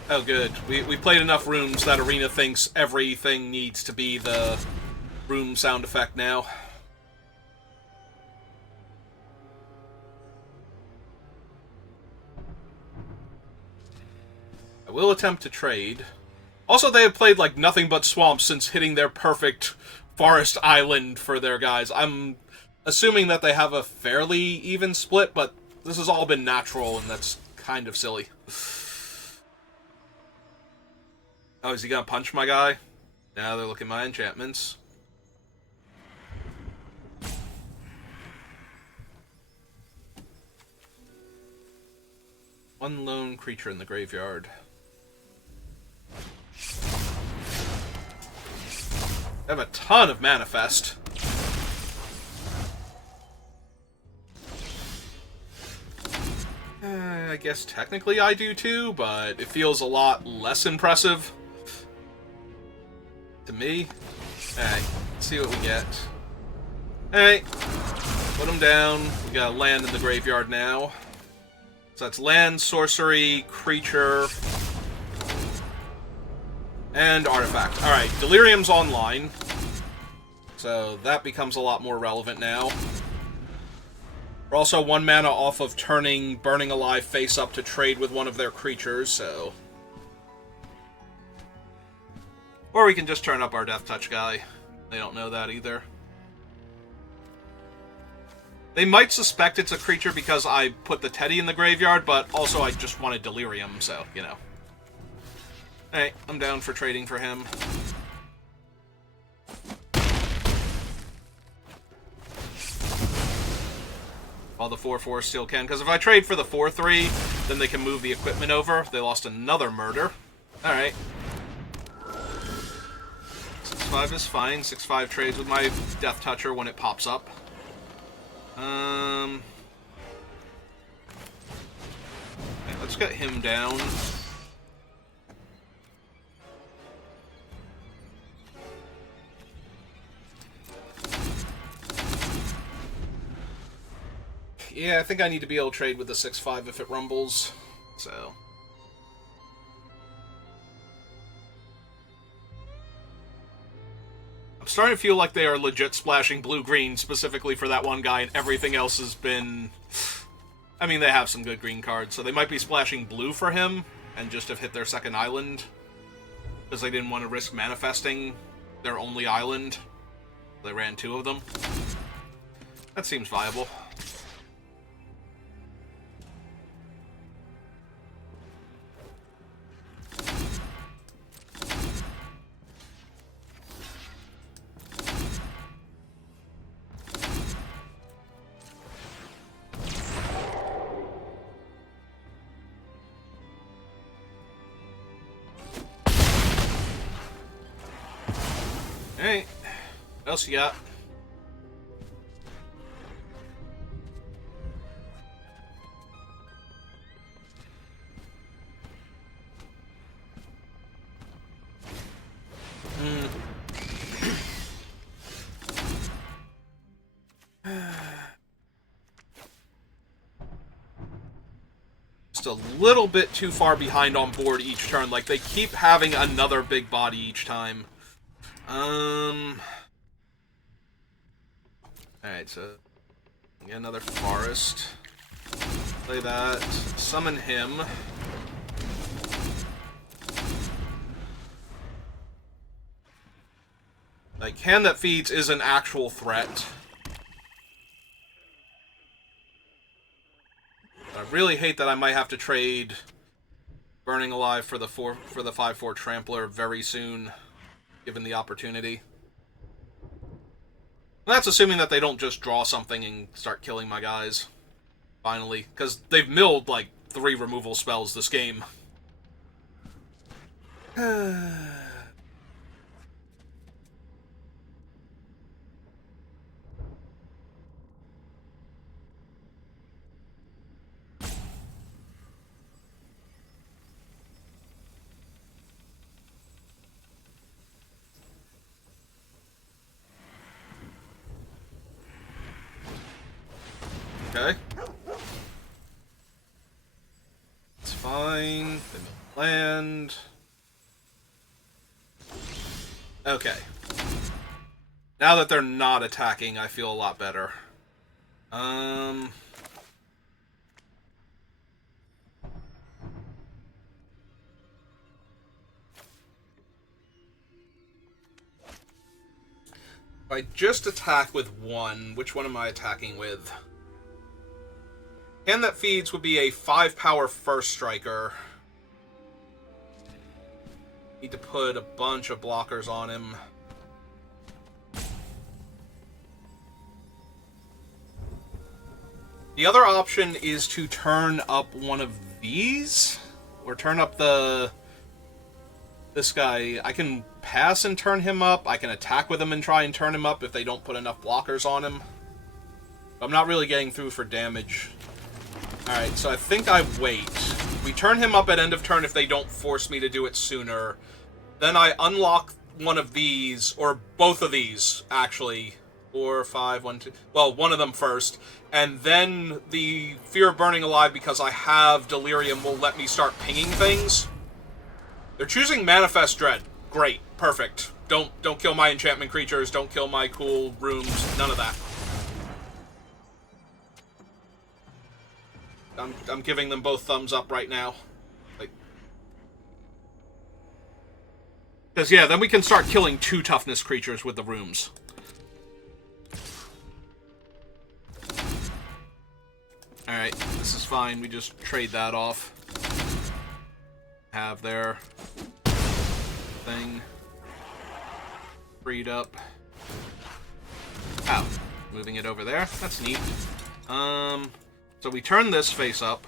Oh, good. We played enough rooms that Arena thinks everything needs to be the room sound effect now. I will attempt to trade. Also, they have played like nothing but swamps since hitting their perfect forest island for their guys. I'm assuming that they have a fairly even split, but this has all been natural, and that's kind of silly. Oh, is he gonna punch my guy? Now they're looking at my enchantments. One lone creature in the graveyard. I have a ton of manifest. I guess technically I do too, but it feels a lot less impressive to me. Alright, let's see what we get. Alright, put them down. We got a land in the graveyard now. So that's land, sorcery, creature, and artifact. Alright, Delirium's online. So that becomes a lot more relevant now. We're also 1 mana off of turning Burning Alive face up to trade with one of their creatures, so... Or we can just turn up our Death Touch guy. They don't know that either. They might suspect it's a creature because I put the Teddy in the graveyard, but also I just wanted Delirium, so, you know. Hey, I'm down for trading for him. While the 4/4 still can, because if I trade for the 4/3, then they can move the equipment over. They lost another murder. Alright. 6/5 is fine. 6/5 trades with my Death Toucher when it pops up. Okay, let's get him down. Yeah, I think I need to be able to trade with the 6/5 if it rumbles, so... starting to feel like they are legit splashing blue-green specifically for that one guy, and everything else has been... I mean, they have some good green cards, so they might be splashing blue for him and just have hit their second island because they didn't want to risk manifesting their only island. They ran 2 of them. That seems viable. Alright. What else you got? Just a little bit too far behind on board each turn. Like, they keep having another big body each time. Alright, so get another forest. Play that. Summon him. Like, Hand That Feeds is an actual threat. I really hate that I might have to trade Burning Alive for the 5/4 Trampler very soon, given the opportunity. And that's assuming that they don't just draw something and start killing my guys. Finally. Because they've milled, like, 3 removal spells this game. Okay. It's fine. They mill land. Okay. Now that they're not attacking, I feel a lot better. If I just attack with 1, which one am I attacking with? Hand That Feeds would be a 5-power first striker. Need to put a bunch of blockers on him. The other option is to turn up one of these, or turn up this guy. I can pass and turn him up. I can attack with him and try and turn him up if they don't put enough blockers on him. I'm not really getting through for damage. Alright, so I think I wait. We turn him up at end of turn if they don't force me to do it sooner. Then I unlock one of these, or both of these, actually. 4, 5, 1, 2... Well, one of them first. And then the Fear of Burning Alive, because I have Delirium, will let me start pinging things. They're choosing Manifest Dread. Great. Perfect. Don't kill my enchantment creatures. Don't kill my cool rooms. None of that. I'm giving them both thumbs up right now. Like, because, yeah, then we can start killing 2 toughness creatures with the rooms. Alright, this is fine. We just trade that off. Have their thing freed up. Oh, moving it over there. That's neat. So we turn this face up.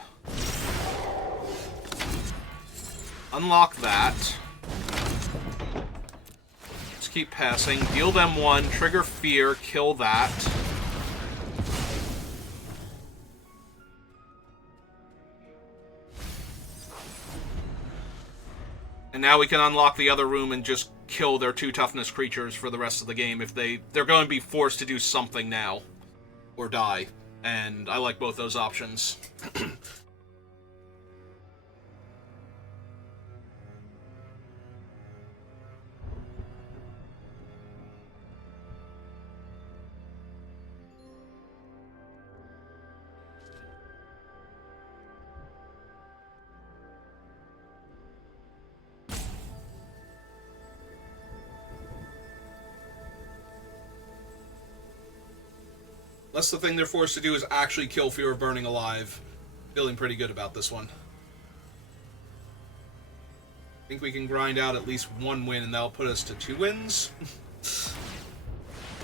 Unlock that. Just keep passing. Deal them 1. Trigger Fear. Kill that. And now we can unlock the other room and just kill their 2 toughness creatures for the rest of the game if they're going to be forced to do something now. Or die. And I like both those options. Unless the thing they're forced to do is actually kill Fear of Burning Alive. Feeling pretty good about this one. I think we can grind out at least one win, and that'll put us to 2 wins.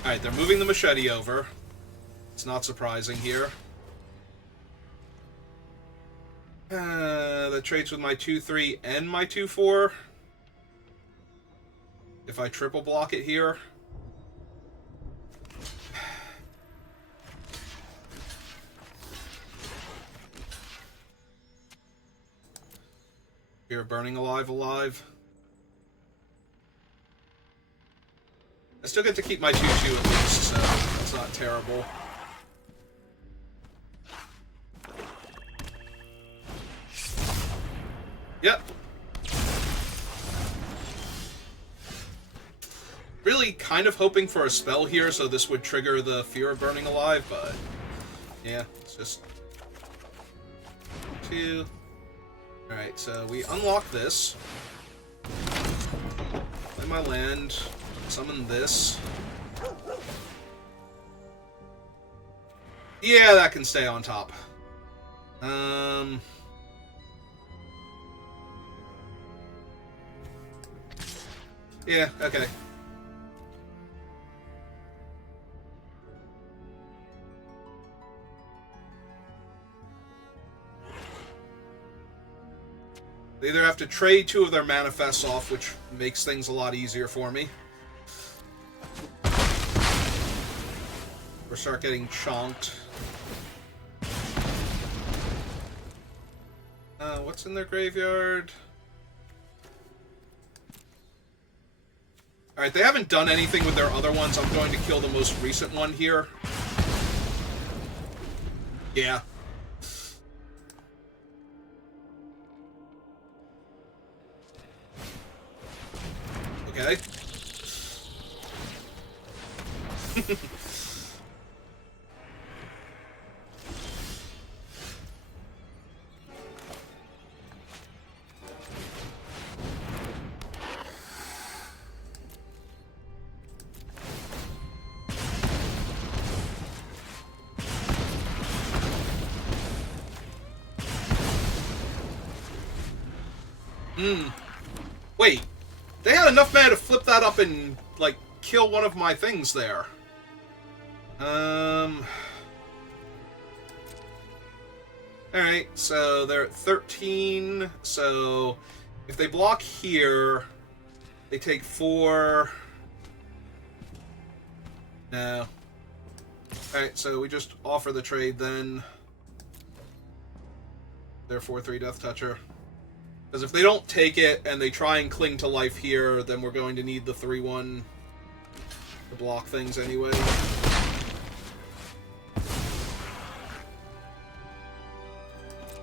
Alright, they're moving the machete over. It's not surprising here. That trades with my 2-3 and my 2-4. If I triple block it here. Fear of Burning alive. I still get to keep my 2-2 at least, so that's not terrible. Yep. Really kind of hoping for a spell here, so this would trigger the Fear of Burning Alive, but yeah, it's just 2. Alright, so we unlock this. Play my land. Summon this. Yeah, that can stay on top. Yeah, okay. They either have to trade 2 of their manifests off, which makes things a lot easier for me, or start getting chonked. What's in their graveyard? Alright, they haven't done anything with their other ones. I'm going to kill the most recent one here. Yeah. Okay. Wait. They had enough mana to flip that up and, like, kill one of my things there. Alright, so they're at 13. So, if they block here, they take 4. No. Alright, so we just offer the trade then. They're 4/3 Death Toucher. Because if they don't take it and they try and cling to life here, then we're going to need the 3/1 to block things anyway.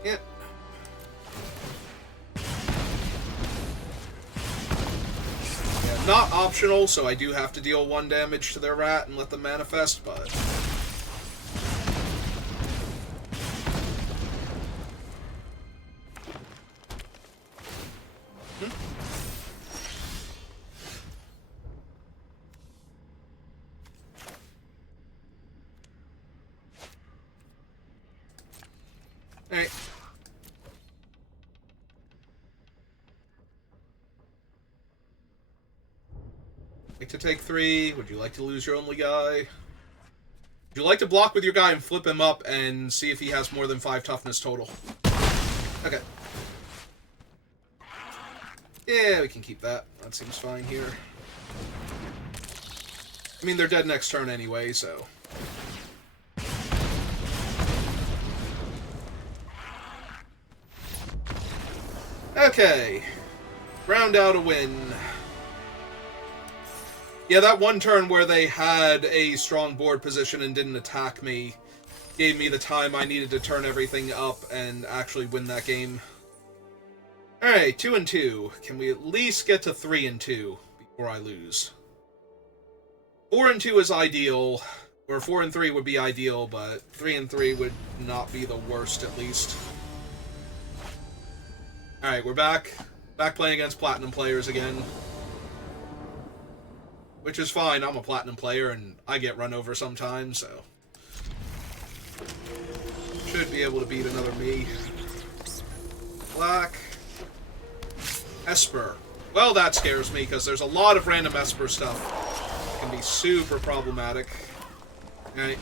Yeah. Yeah, not optional, so I do have to deal 1 damage to their rat and let them manifest, but... Alright. Like to take 3. Would you like to lose your only guy? Would you like to block with your guy and flip him up and see if he has more than 5 toughness total? Okay. Yeah, we can keep that. That seems fine here. I mean, they're dead next turn anyway, so... Okay. Round out a win. Yeah, that one turn where they had a strong board position and didn't attack me gave me the time I needed to turn everything up and actually win that game. Alright, 2-2. Can we at least get to 3-2 before I lose? 4-2 is ideal, or 4-3 would be ideal, but 3-3 would not be the worst, at least. Alright, we're back. Back playing against Platinum players again. Which is fine, I'm a Platinum player, and I get run over sometimes, so... Should be able to beat another me. Black. Esper. Well, that scares me, because there's a lot of random Esper stuff. It can be super problematic. Alright.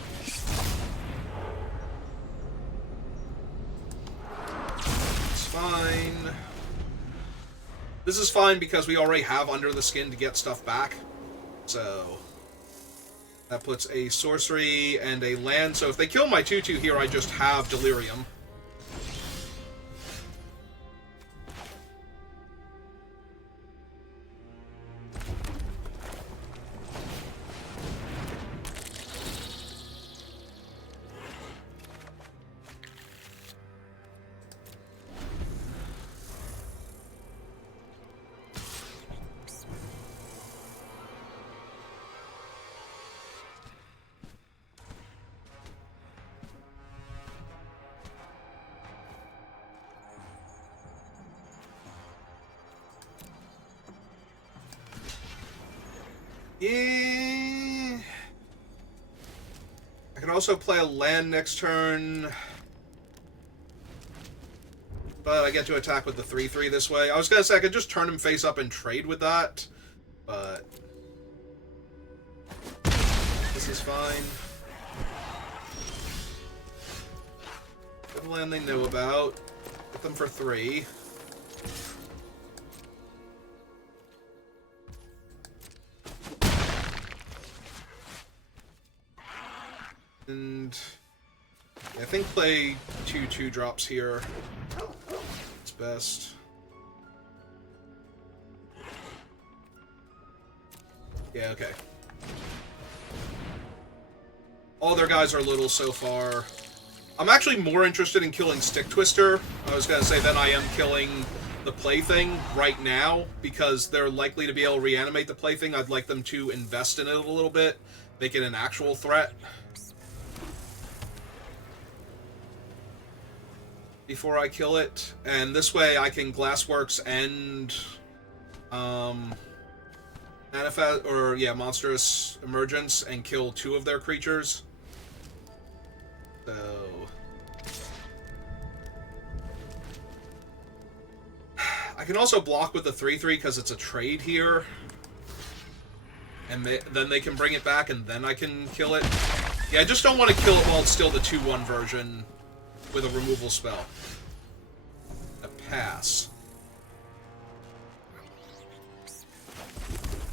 It's fine. This is fine because we already have Under the Skin to get stuff back. So that puts a sorcery and a land. So if they kill my 2/2 here, I just have Delirium. Yeah. I can also play a land next turn, but I get to attack with the 3/3 this way. I was gonna say I could just turn him face up and trade with that, but this is fine. Get the land they know about. Get them for 3. And I think play 2/2 drops here. It's best. Yeah, okay. All their guys are little so far. I'm actually more interested in killing Stick Twister, I was gonna say, than I am killing the Plaything right now, because they're likely to be able to reanimate the Plaything. I'd like them to invest in it a little bit, make it an actual threat before I kill it, and this way I can Glassworks and Manifest, or yeah, Monstrous Emergence, and kill 2 of their creatures. So I can also block with the 3/3 because it's a trade here, and then they can bring it back, and then I can kill it. Yeah, I just don't want to kill it while it's still the 2/1 version with a removal spell. A pass.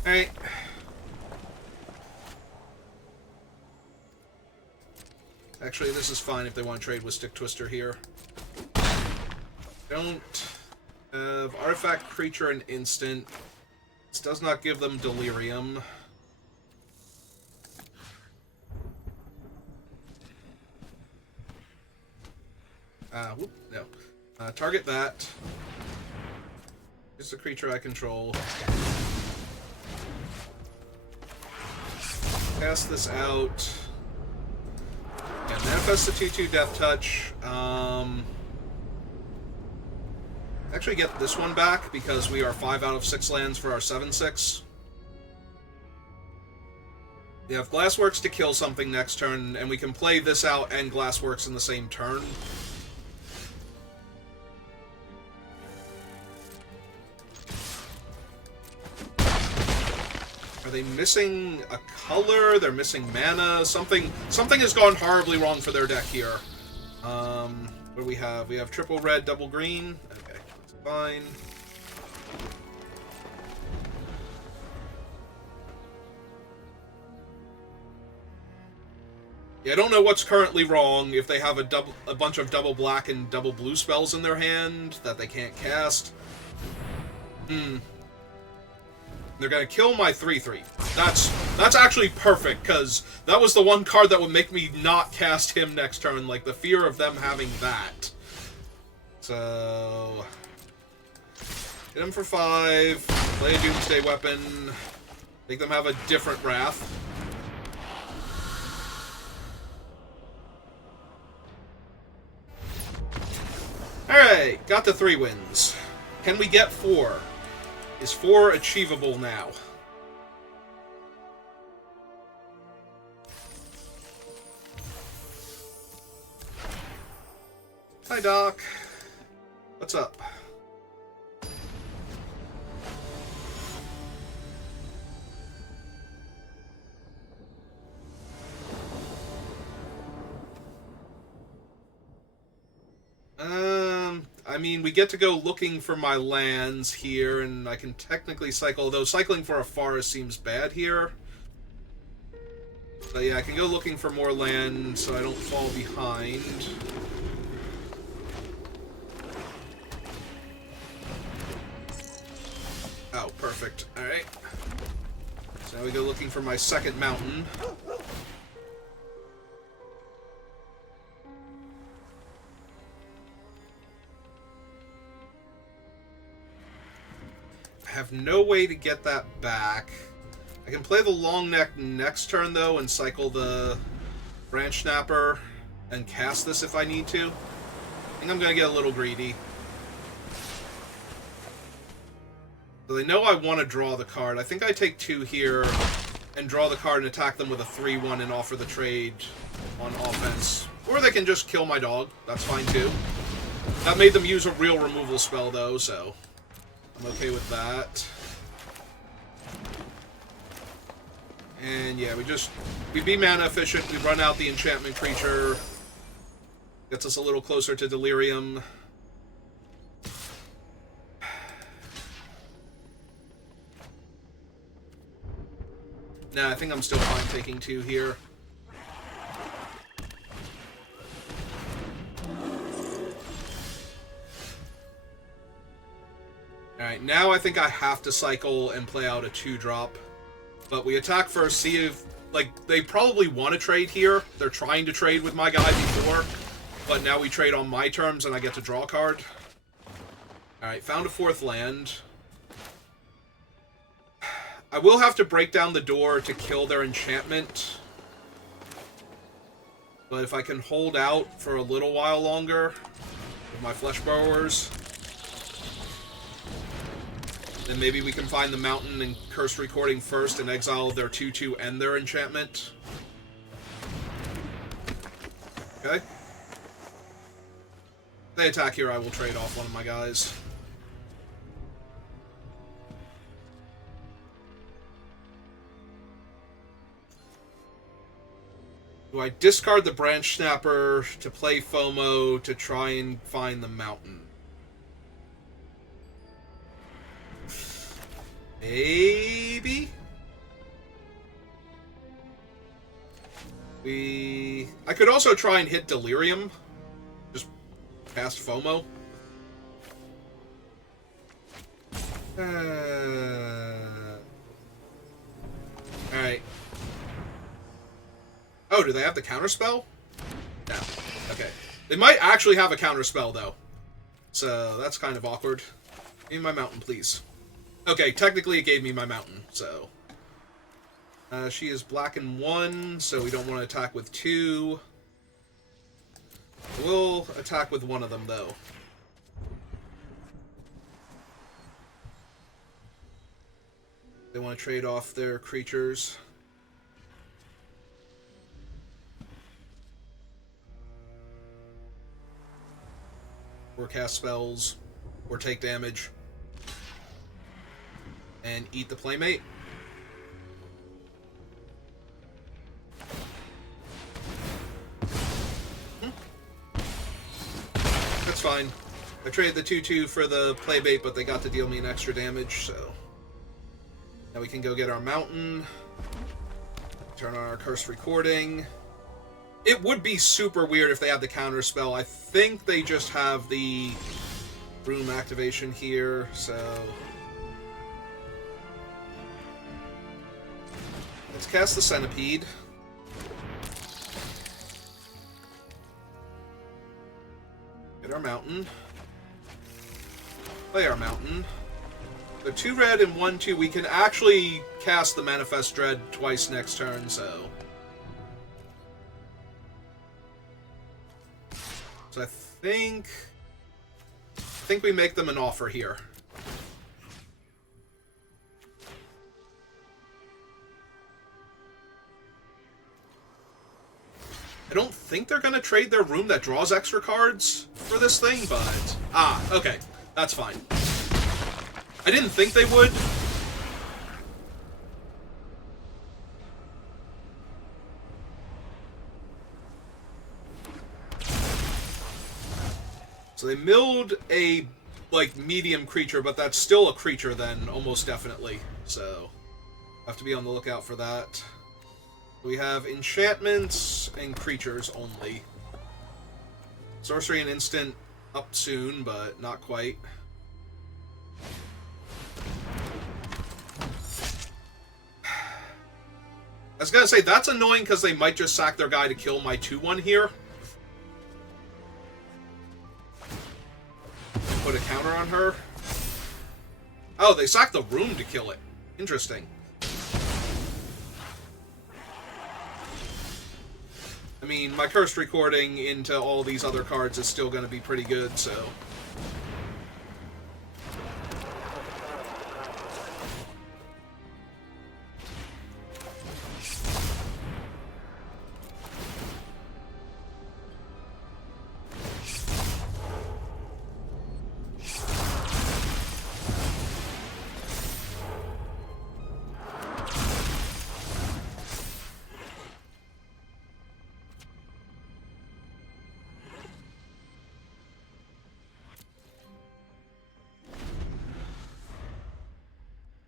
Alright. Actually, this is fine if they want to trade with Stick Twister here. Don't have Artifact, Creature, and Instant. This does not give them Delirium. Whoop, no. Target that. It's a creature I control. Cast this out. Yeah, manifest the 2/2 Death Touch. Actually get this one back because we are 5 out of 6 lands for our 7/6. We have Glassworks to kill something next turn, and we can play this out and Glassworks in the same turn. Are they missing a color? They're missing mana? Something has gone horribly wrong for their deck here. What do we have? We have triple red, double green. Okay, that's fine. Yeah, I don't know what's currently wrong. If they have a bunch of double black and double blue spells in their hand that they can't cast. They're gonna kill my 3/3. That's actually perfect, because that was the one card that would make me not cast him next turn, like the fear of them having that. So hit him for 5, play a Doomsday Weapon, make them have a different Wrath. Alright, got the 3 wins. Can we get 4? Is 4 achievable now? Hi, Doc. What's up? I mean, we get to go looking for my lands here, and I can technically cycle, though cycling for a forest seems bad here. But yeah, I can go looking for more land so I don't fall behind. Oh, perfect. Alright. So now we go looking for my second mountain. I have no way to get that back. I can play the long neck next turn, though, and cycle the branch snapper and cast this if I need to. I think I'm going to get a little greedy. So they know I want to draw the card. I think I take 2 here and draw the card and attack them with a 3-1 and offer the trade on offense. Or they can just kill my dog. That's fine, too. That made them use a real removal spell, though, so I'm okay with that. And yeah, we be mana efficient, we run out the enchantment creature. Gets us a little closer to Delirium. Nah, I think I'm still fine taking 2 here. Alright, now I think I have to cycle and play out a 2-drop. But we attack first, see if... Like, they probably want to trade here. They're trying to trade with my guy before. But now we trade on my terms and I get to draw a card. Alright, found a 4th land. I will have to break down the door to kill their enchantment. But if I can hold out for a little while longer with my Flesh Borrowers, then maybe we can find the mountain and Curse Recording first and exile their 2/2 and their enchantment. Okay. If they attack here, I will trade off one of my guys. Do I discard the Branch Snapper to play FOMO to try and find the mountain? Maybe? I could also try and hit Delirium. Just cast FOMO. Alright. Oh, do they have the counterspell? No. Okay. They might actually have a counterspell, though. So, that's kind of awkward. Give me my mountain, please. Okay, technically it gave me my mountain, so... she is black and 1, so we don't want to attack with 2. We'll attack with one of them, though. They want to trade off their creatures. Or cast spells, or take damage. And eat the Playmate. That's fine. I traded the 2/2 for the Playmate, but they got to deal me an extra damage, so... Now we can go get our mountain. Turn on our Curse Recording. It would be super weird if they had the counter spell. I think they just have the room activation here, so... Let's cast the Centipede. Get our mountain. Play our mountain. So 2 red and 1/2. We can actually cast the Manifest Dread twice next turn, so... So I think we make them an offer here. I don't think they're going to trade their room that draws extra cards for this thing, but... Ah, okay. That's fine. I didn't think they would. So they milled a, like, medium creature, but that's still a creature then, almost definitely. So, have to be on the lookout for that. We have enchantments and creatures only. Sorcery and instant up soon, but not quite. I was gonna say, that's annoying because they might just sack their guy to kill my 2/1 here. Put a counter on her. Oh, they sacked the room to kill it. Interesting. I mean, my cursed recording into all these other cards is still going to be pretty good, so...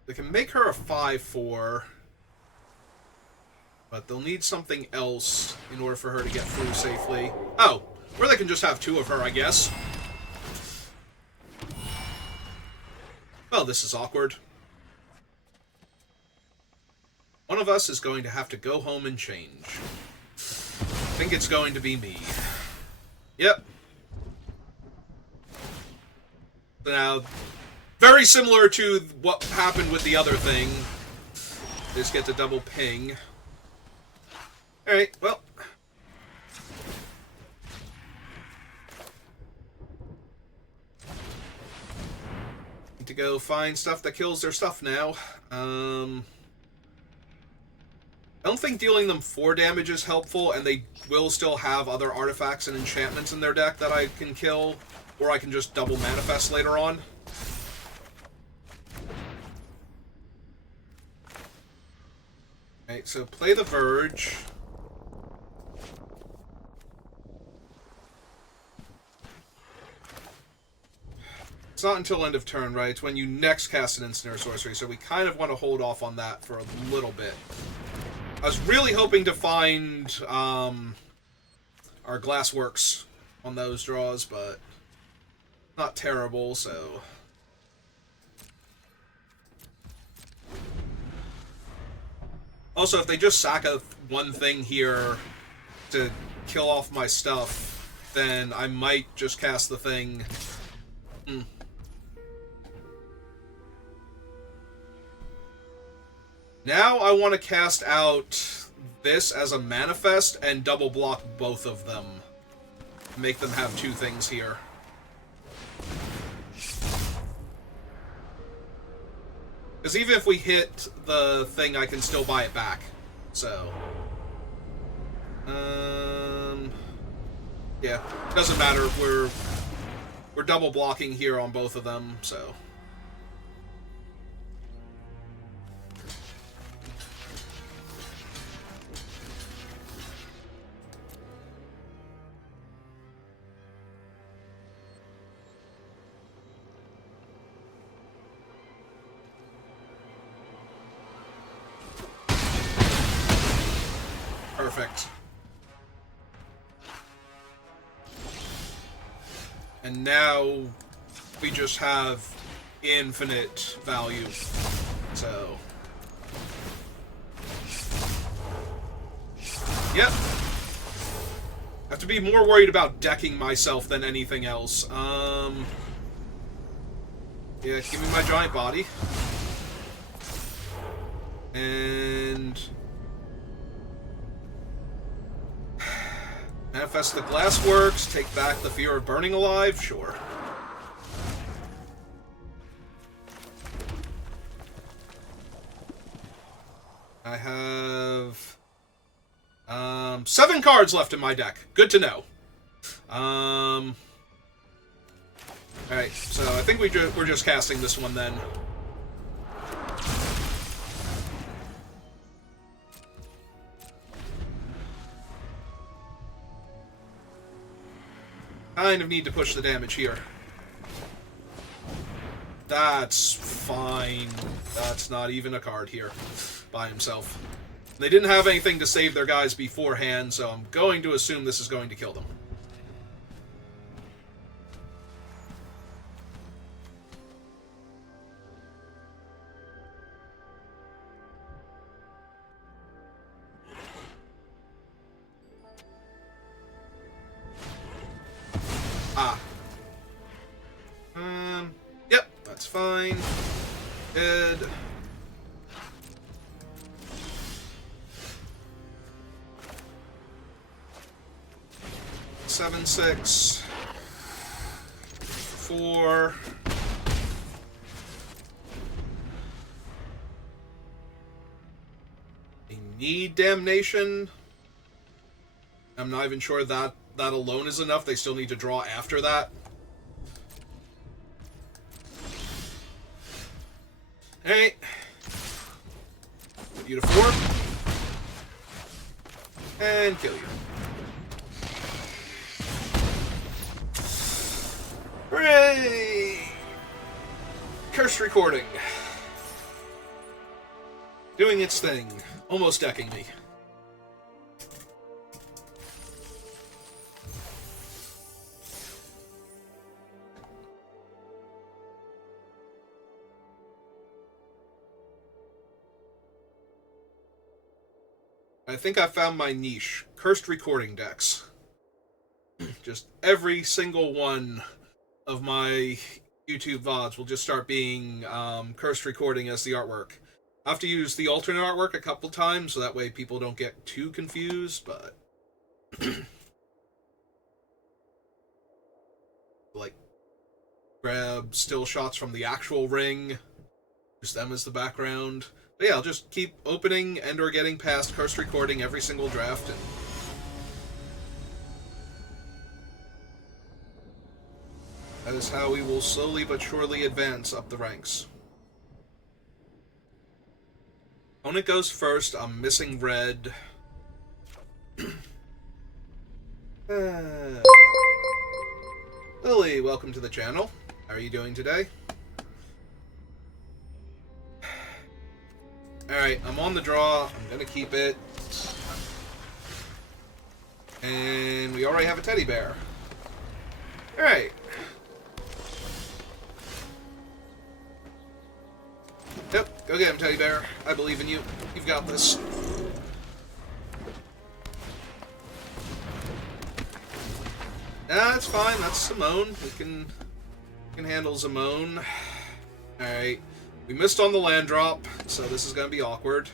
They can make her a 5/4, but they'll need something else in order for her to get through safely. Oh, or they can just have 2 of her, I guess. Well, this is awkward. One of us is going to have to go home and change. I think it's going to be me. Yep. Now... very similar to what happened with the other thing. They just get the double ping. Alright, well. Need to go find stuff that kills their stuff now. I don't think dealing them 4 damage is helpful, and they will still have other artifacts and enchantments in their deck that I can kill, or I can just double manifest later on. Alright, so play the Verge. It's not until end of turn, right? It's when you next cast an instant or sorcery, so we kind of want to hold off on that for a little bit. I was really hoping to find our Glassworks on those draws, but not terrible, so... Also, if they just sack one thing here to kill off my stuff, then I might just cast the thing. Now I want to cast out this as a manifest and double block both of them. Make them have 2 things here. Because even if we hit the thing, I can still buy it back. So... yeah, doesn't matter. We're double blocking here on both of them, so... Perfect. And now we just have infinite value. So... yep. I have to be more worried about decking myself than anything else. Yeah, give me my giant body. And... manifest the Glassworks, take back the fear of burning alive, sure. I have 7 cards left in my deck. Good to know. Alright, so I think we're just casting this one then. Kind of need to push the damage here. That's fine. That's not even a card here by himself. They didn't have anything to save their guys beforehand, so I'm going to assume this is going to kill them. Yep, that's fine. Good. Seven, 6, 4. They need damnation. I'm not even sure that alone is enough. They still need to draw after that. Alright. Put you to 4. And kill you. Hooray! Cursed recording. Doing its thing. Almost decking me. I think I found my niche. Cursed recording decks. Just every single one of my YouTube VODs will just start being cursed recording as the artwork. I have to use the alternate artwork a couple times, so that way people don't get too confused, but... like, grab still shots from the actual ring, use them as the background. But yeah, I'll just keep opening and or getting past cursed recording every single draft, and that is how we will slowly but surely advance up the ranks. Opponent goes first. I'm missing red. Lily, welcome to the channel. How are you doing today? Alright, I'm on the draw. I'm gonna keep it. And we already have a teddy bear. Alright. Yep, go get him, teddy bear. I believe in you. You've got this. Nah, that's fine. That's Simone. We can handle Simone. Alright. We missed on the land drop, so this is going to be awkward.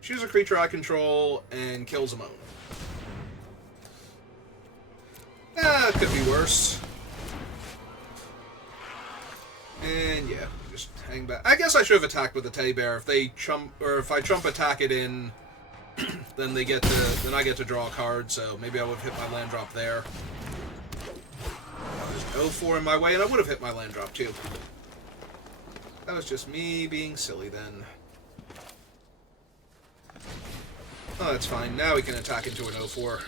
Choose a creature I control and kill Simone. Ah, it could be worse. And yeah, just hang back. I guess I should have attacked with the teddy bear. If they chump, or if I chump attack it in, then I get to draw a card. So maybe I would have hit my land drop there. There's no 4 in my way, and I would have hit my land drop too. That was just me being silly then. Oh, that's fine. Now we can attack into an 0-4.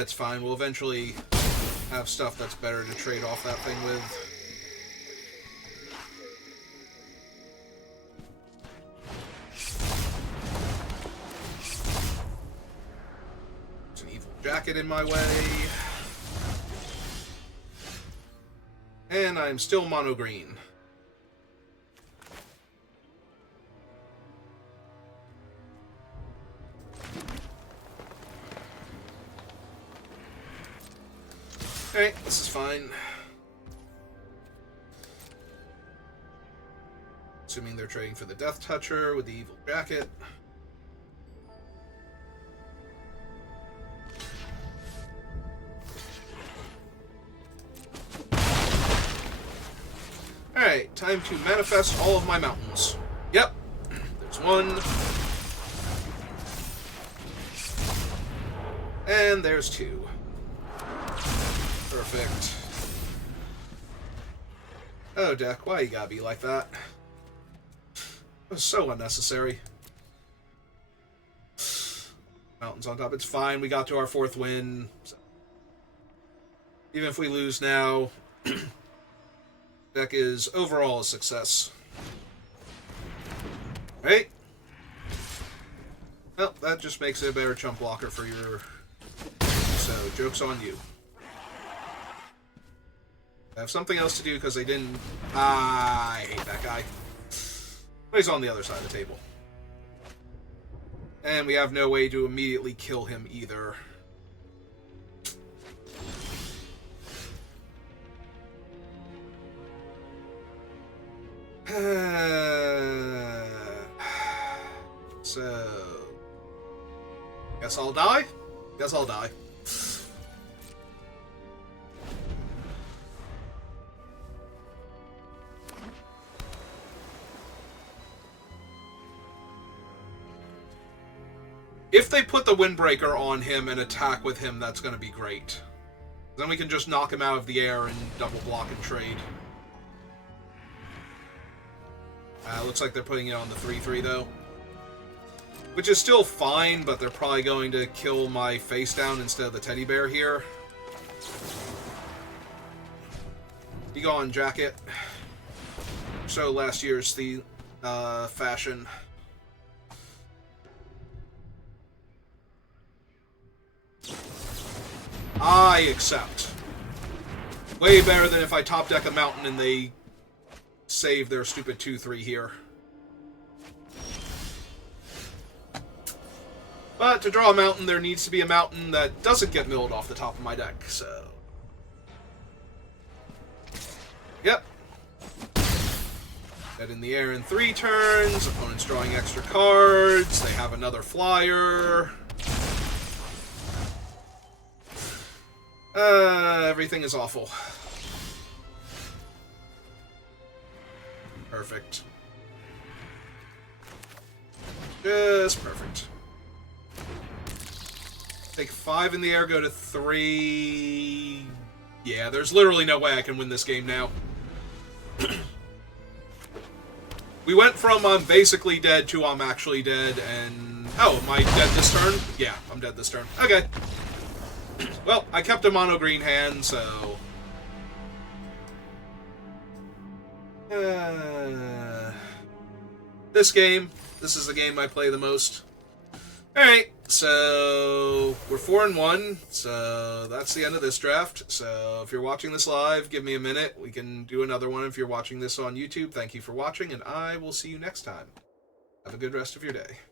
It's fine. We'll eventually have stuff that's better to trade off that thing with. There's an evil jacket in my way. And I'm still mono green. Alright, this is fine. Assuming they're trading for the Death Toucher with the Evil Jacket. Alright, time to manifest all of my mountains. Yep, there's one. And there's two. Perfect. Oh, deck, why you gotta be like that? It was so unnecessary. Mountains on top, it's fine. We got to our 4th win. So. Even if we lose now, deck is overall a success. Right? Well, that just makes it a better chump blocker for your... So, joke's on you. I have something else to do because they didn't... I hate that guy. But he's on the other side of the table. And we have no way to immediately kill him either. So... Guess I'll die? Guess I'll die. If they put the Windbreaker on him and attack with him, that's going to be great. Then we can just knock him out of the air and double block and trade. Looks like they're putting it on the 3/3 though. Which is still fine, but they're probably going to kill my face down instead of the teddy bear here. Be gone, Jacket. So last year's the fashion. I accept. Way better than if I top deck a mountain and they save their stupid 2/3 here. But to draw a mountain, there needs to be a mountain that doesn't get milled off the top of my deck, so... Yep. Dead in the air in 3 turns, opponent's drawing extra cards, they have another flyer... Everything is awful. Perfect. Just perfect. Take 5 in the air, go to 3... Yeah, there's literally no way I can win this game now. We went from I'm basically dead to I'm actually dead, and... Oh, am I dead this turn? Yeah, I'm dead this turn. Okay. Well, I kept a mono green hand, so... This is the game I play the most. Alright, so... We're 4-1, so that's the end of this draft. So if you're watching this live, give me a minute. We can do another one if you're watching this on YouTube. Thank you for watching, and I will see you next time. Have a good rest of your day.